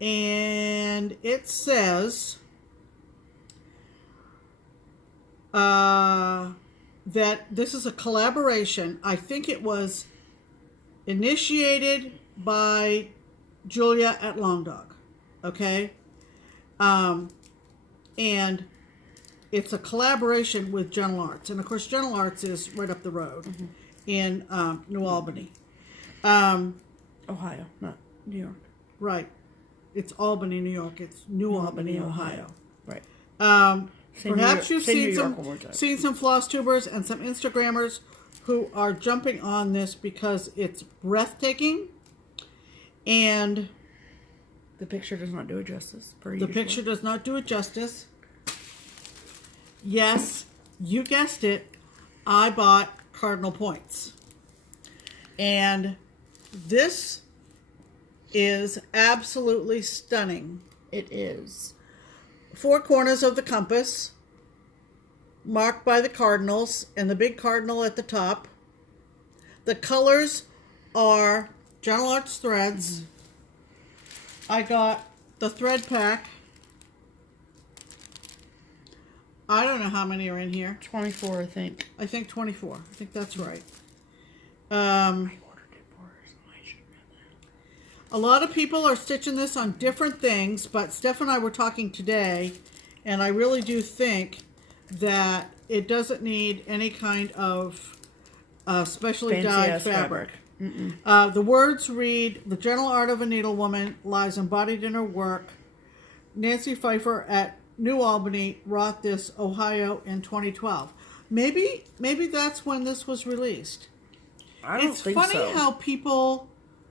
and it says... that this is a collaboration. I think it was initiated by Julia at Long Dog. Okay? And it's a collaboration with Gentle Arts. And of course, Gentle Arts is right up the road in New Albany. Ohio, not New York. Right. It's Albany, New York. It's New Albany, Ohio. Right. Perhaps you've seen some floss tubers and some Instagrammers who are jumping on this because it's breathtaking, and the picture does not do it justice. The picture does not do it justice. Yes, you guessed it. I bought cardinal points, and this is absolutely stunning. It is. 4 corners of the compass marked by the cardinals and the big cardinal at the top. The colors are Gentle Arts threads. I got the thread pack. I don't know how many are in here. 24, I think. I think 24. I think that's right. I ordered it for her, so I should have that. A lot of people are stitching this on different things, but Steph and I were talking today, and I really do think that it doesn't need any kind of specially dyed fabric. The words read, "The gentle art of a needlewoman lies embodied in her work. Nancy Pfeiffer at New Albany wrought this, Ohio, in 2012. Maybe that's when this was released. I don't think so. It's funny how people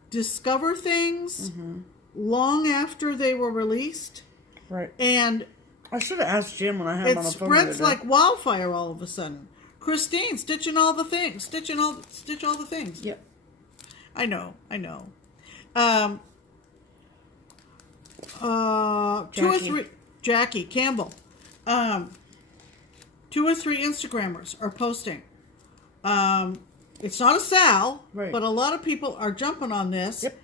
discover things long after they were released. Right. And I should have asked Jim when I had him on the phone. It spreads like wildfire all of a sudden. Christine stitching all the things. Stitch all the things. Yep. I know. Two or three, Jackie Campbell. 2 or 3 Instagrammers are posting. It's not a Sal, right, but a lot of people are jumping on this. Yep.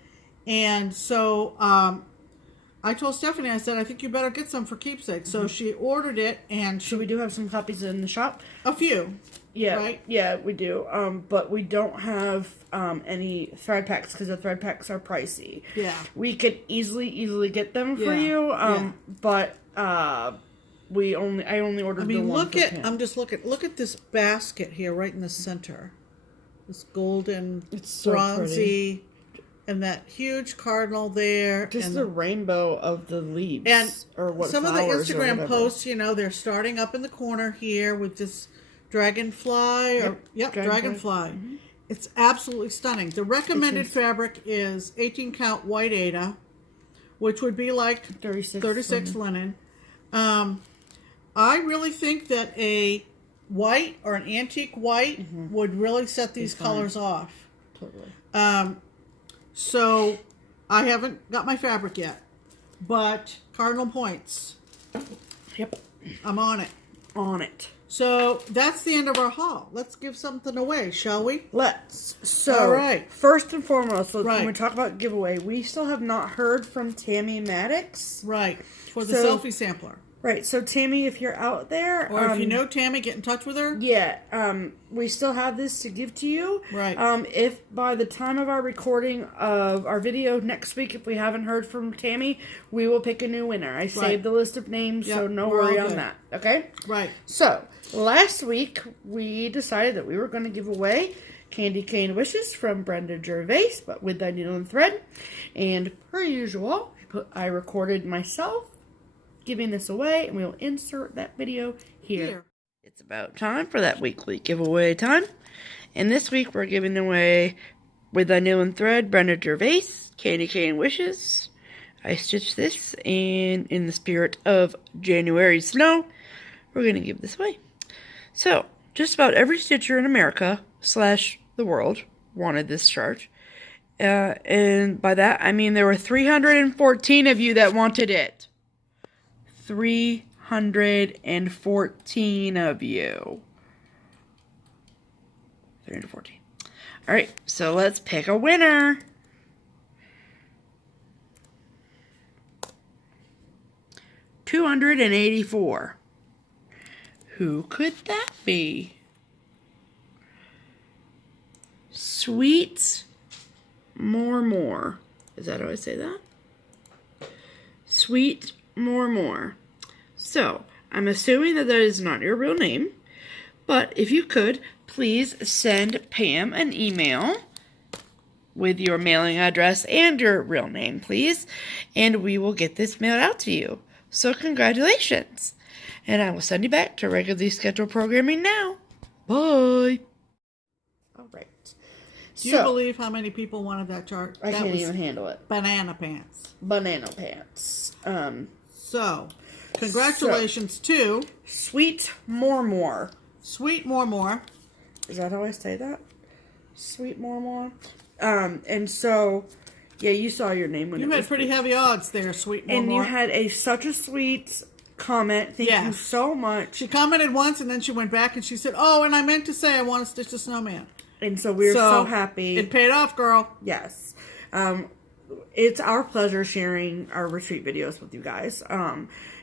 And so I told Stephanie, I said, I think you better get some for Keepsakes. So she ordered it, and we do have some copies in the shop. A few. Yeah, right? Yeah, we do. But we don't have any thread packs because the thread packs are pricey. Yeah. We could easily get them for you. But I only ordered the one. I'm just looking. Look at this basket here, right in the center. This golden, it's so bronzy, pretty. And that huge cardinal there. Just and the rainbow of the leaves. And or what some of the Instagram posts, you know, they're starting up in the corner here with this dragonfly. Dragonfly. Mm-hmm. It's absolutely stunning. The recommended fabric is 18 count white Aida, which would be like 36 linen. I really think that a white or an antique white would really set these colors off. Totally. So I haven't got my fabric yet, but cardinal points. Yep. I'm on it. On it. So that's the end of our haul. Let's give something away, shall we? Let's. So, all right. First and foremost, when we talk about giveaway, we still have not heard from Tammy Maddox. Right. For the selfie sampler. Right. So, Tammy, if you're out there... Or if you know Tammy, get in touch with her. Yeah. We still have this to give to you. Right. If by the time of our recording of our video next week, if we haven't heard from Tammy, we will pick a new winner. I saved the list of names, so no worry on that. Okay? Right. So, last week, we decided that we were going to give away Candy Cane Wishes from Brenda Gervais, but with Thy Needle and Thread. And per usual, I recorded myself giving this away, and we'll insert that video here. It's about time for that weekly giveaway time. And this week, we're giving away with Thy Needle and Thread, Brenda Gervais, Candy Cane Wishes. I stitched this, and in the spirit of January snow, we're going to give this away. So, just about every stitcher in America / the world wanted this chart. And by that, I mean there were 314 of you that wanted it. 314 of you. 314. Alright, so let's pick a winner. $284. Who could that be? Sweet More. Is that how I say that? Sweet More. So, I'm assuming that is not your real name, but if you could, please send Pam an email with your mailing address and your real name, please, and we will get this mailed out to you. So, congratulations. And I will send you back to regularly scheduled programming now. Bye. All right. Do you believe how many people wanted that chart? I can't even handle it. Banana pants. Banana pants. So, congratulations to Sweet More. Sweet More. Is that how I say that? Sweet More. And so, yeah, you saw your name when you had pretty heavy odds there, Sweet More. And you had such a sweet comment. Thank you so much. She commented once, and then she went back and she said, "Oh, and I meant to say I want to stitch a snowman." And so we're so happy. It paid off, girl. Yes. It's our pleasure sharing our retreat videos with you guys.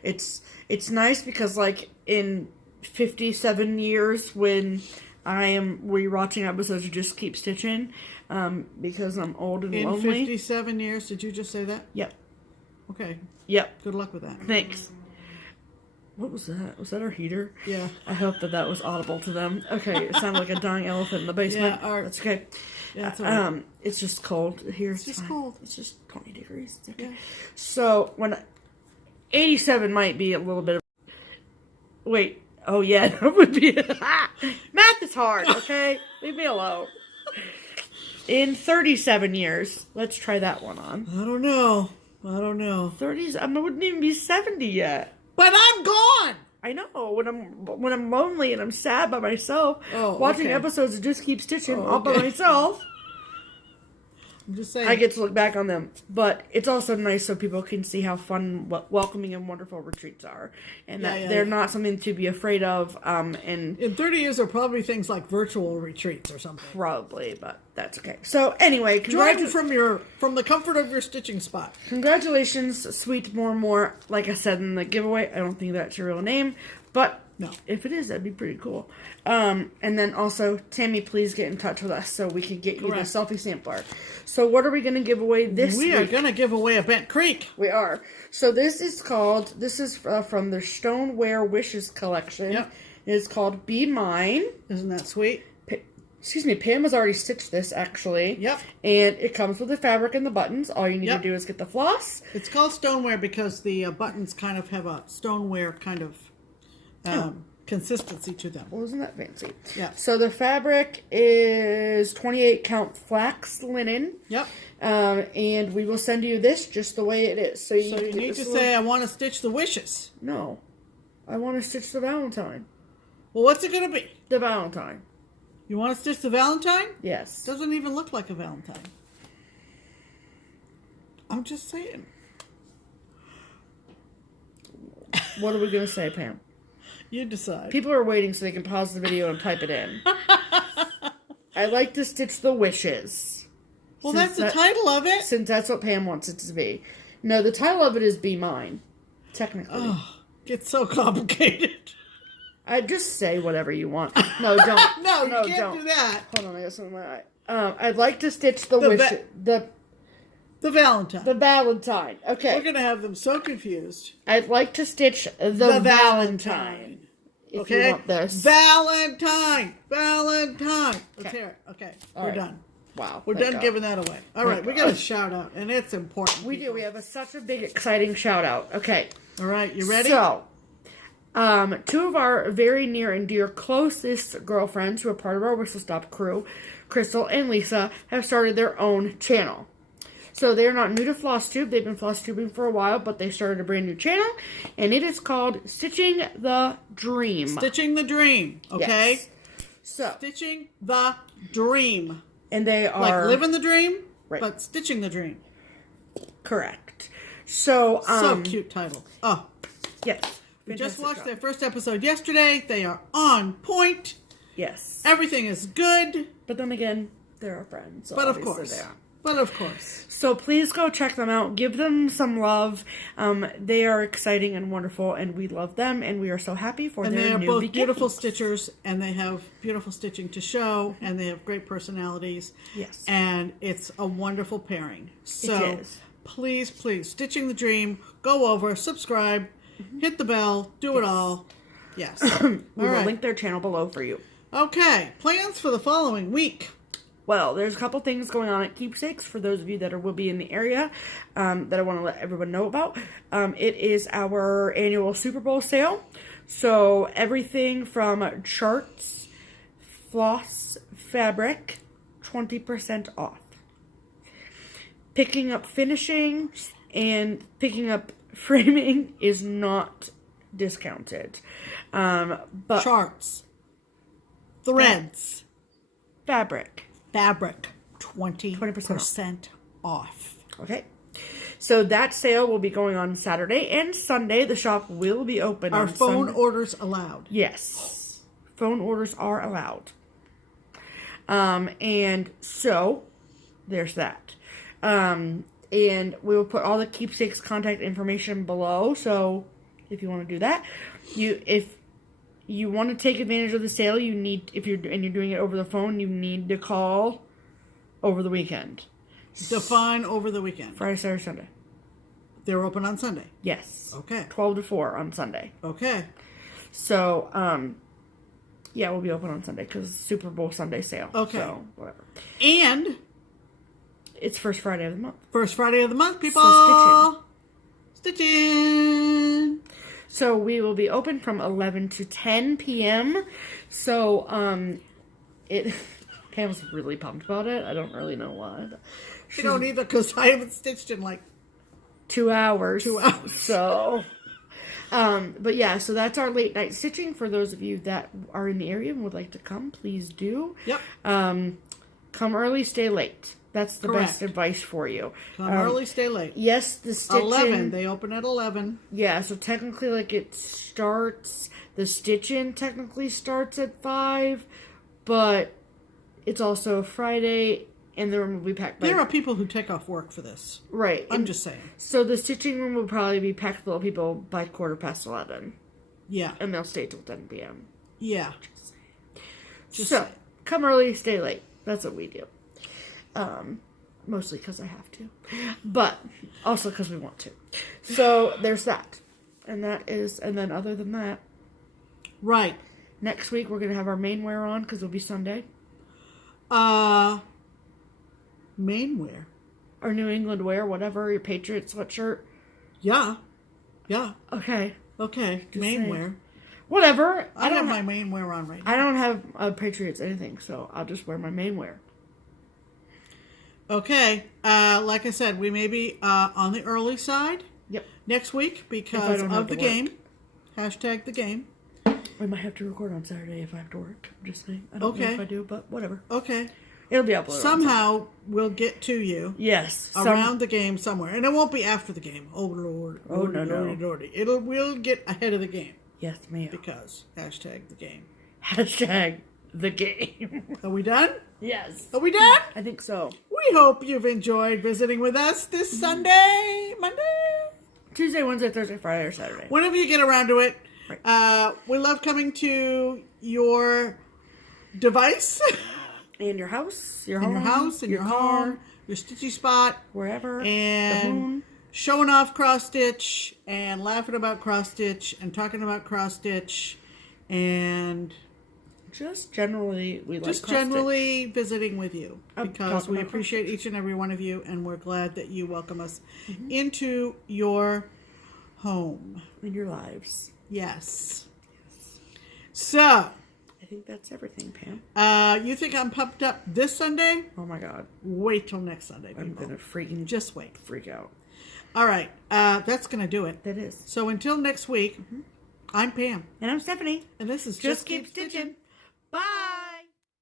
It's nice because, like, in 57 years when I am rewatching episodes of Just Keep Stitching, because I'm old and lonely. In 57 years, did you just say that? Yep. Okay. Yep. Good luck with that. Thanks. What was that? Was that our heater? Yeah. I hope that was audible to them. Okay, it sounded like a dying elephant in the basement. Yeah, that's okay. Yeah, that's all right. It's just cold here. It's just cold. It's just 20 degrees. It's okay. Yeah. So, 87 might be a little bit of... Wait. Oh, yeah, that would be... Math is hard, okay? Leave me alone. In 37 years. Let's try that one on. I don't know. I don't know. 30s, I wouldn't even be 70 yet. But I'm gone! I know, when I'm lonely and I'm sad by myself, watching episodes of Just Keep Stitching all by myself, I'm just saying. I get to look back on them. But it's also nice so people can see how fun, welcoming, and wonderful retreats are. And that they're not something to be afraid of. And in 30 years, there'll probably be things like virtual retreats or something. Probably, but that's okay. So anyway, join from the comfort of your stitching spot. Congratulations, Sweet More. Like I said in the giveaway, I don't think that's your real name, but no, if it is, that'd be pretty cool. And then also, Tammy, please get in touch with us so we can get you the selfie sampler. So what are we going to give away this week? We are going to give away a Bent Creek. We are. So this is from the Stoneware Wishes collection. Yep. It's called Be Mine. Isn't that sweet? Excuse me, Pam has already stitched this, actually. Yep. And it comes with the fabric and the buttons. All you need to do is get the floss. It's called stoneware because the buttons kind of have a stoneware kind of consistency to them. Well, isn't that fancy? Yeah. So the fabric is 28 count flax linen. Yep. And we will send you this just the way it is. So you need to say, I want to stitch the wishes. No. I want to stitch the Valentine. Well, what's it going to be? The Valentine. You want to stitch the Valentine? Yes. Doesn't even look like a Valentine. I'm just saying. What are we going to say, Pam? You decide. People are waiting so they can pause the video and type it in. I'd like to stitch the wishes. Well, that's the title of it. Since that's what Pam wants it to be. No, the title of it is Be Mine. Technically. Oh, it's so complicated. I just say whatever you want. No, don't. No, you can't do that. Hold on, I got something in my eye. I'd like to stitch the wishes. The Valentine. The Valentine. Okay. We're going to have them so confused. I'd like to stitch the Valentine. If you want this. Valentine. Let's hear it. Okay. We're done. Wow. We're done giving that away. All right. We got a shout out, and it's important. We do. We have such a big, exciting shout out. Okay. All right. You ready? So, two of our very near and dear closest girlfriends who are part of our Whistle Stop crew, Crystal and Lisa, have started their own channel. So they're not new to FlossTube. They've been FlossTubing for a while, but they started a brand new channel, and it is called Stitching the Dream. Stitching the Dream, okay? Yes. So Stitching the Dream. And they are... Like living the dream, right, but stitching the dream. Correct. So, so cute title. Oh. Yes. We just watched their first episode yesterday. They are on point. Yes. Everything is good. But then again, they're our friends. So but of course. They are. But of course. So please go check them out. Give them some love. They are exciting and wonderful, and we love them, and we are so happy for their new beginnings. And they are both beautiful stitchers, and they have beautiful stitching to show, and they have great personalities. Yes. And it's a wonderful pairing. So it is. Please, Stitching the Dream, go over, subscribe, hit the bell, do it all. Yes. We will link their channel below for you. Okay. Plans for the following week. Well, there's a couple things going on at Keepsakes for those of you that will be in the area that I want to let everyone know about. It is our annual Super Bowl sale. So everything from charts, floss, fabric, 20% off. Picking up finishing and picking up framing is not discounted. But charts, threads, fabric, 20% off. Okay. So that sale will be going on Saturday and Sunday. The shop will be open on Sunday. Are phone orders allowed? Yes. Phone orders are allowed. And so there's that. And we will put all the Keepsakes contact information below. So if you want to do that, if you want to take advantage of the sale, if you're doing it over the phone, you need to call over the weekend. Define over the weekend. Friday, Saturday, Sunday. They're open on Sunday. Yes. Okay. 12 to 4 on Sunday. Okay. So, yeah, we'll be open on Sunday because Super Bowl Sunday sale. Okay. So, whatever. And it's first Friday of the month. First Friday of the month, people. So stitching. So we will be open from 11 to 10 p.m. So, Pam's really pumped about it. I don't really know why. I don't either because I haven't stitched in like 2 hours. 2 hours. So, but yeah, so that's our late night stitching. For those of you that are in the area and would like to come, please do. Yep. Come early, stay late. That's the Correct. best advice for you. Come early, stay late. Yes, the stitching. 11. They open at 11. Yeah, so technically, like, it starts, the stitching technically starts at 5, but it's also Friday, and the room will be packed by... There are people who take off work for this. Right. I'm just saying. So the stitching room will probably be packed full of people by 11:15. Yeah. And they'll stay till 10 p.m. Yeah. Just so, come early, stay late. That's what we do. Mostly because I have to. But also because we want to. So there's that. And then other than that. Right. Next week we're going to have our main wear on because it'll be Sunday. Main wear? Or New England wear, whatever, your Patriot sweatshirt. Yeah. Yeah. Okay. Okay. Just main saying. wear. Whatever. I don't have my main wear on right now. I don't have Patriots anything, so I'll just wear my main wear. Okay. Like I said, we may be on the early side. Yep. Next week because of the game. Hashtag the game. We might have to record on Saturday if I have to work. I'm just saying. I don't know if I do, but whatever. Okay. It'll be uploaded. Somehow we'll get to you. Yes. Around the game somewhere. And it won't be after the game. Oh, Lord. Oh, no. Lordy. We'll get ahead of the game. Yes, ma'am. Because hashtag the game. Hashtag the game. Are we done? Yes. Are we done? I think so. We hope you've enjoyed visiting with us this Sunday, Monday, Tuesday, Wednesday, Thursday, Friday, or Saturday. whenever you get around to it. Right. We love coming to your device. In your house, your In home. your house, in your home, your stitchy spot. Wherever. And showing off cross stitch and laughing about cross stitch and talking about cross stitch and just generally, we like just generally visiting with you because we appreciate each and every one of you and we're glad that you welcome us into your home. In your lives. Yes. So, I think that's everything, Pam. you think I'm pumped up this Sunday? Oh my God. Wait till next Sunday, people. I'm going to freaking just wait. Freak out. All right. That's going to do it. That is. So until next week, I'm Pam. And I'm Stephanie. And this is Just Keep Stitching. Bye.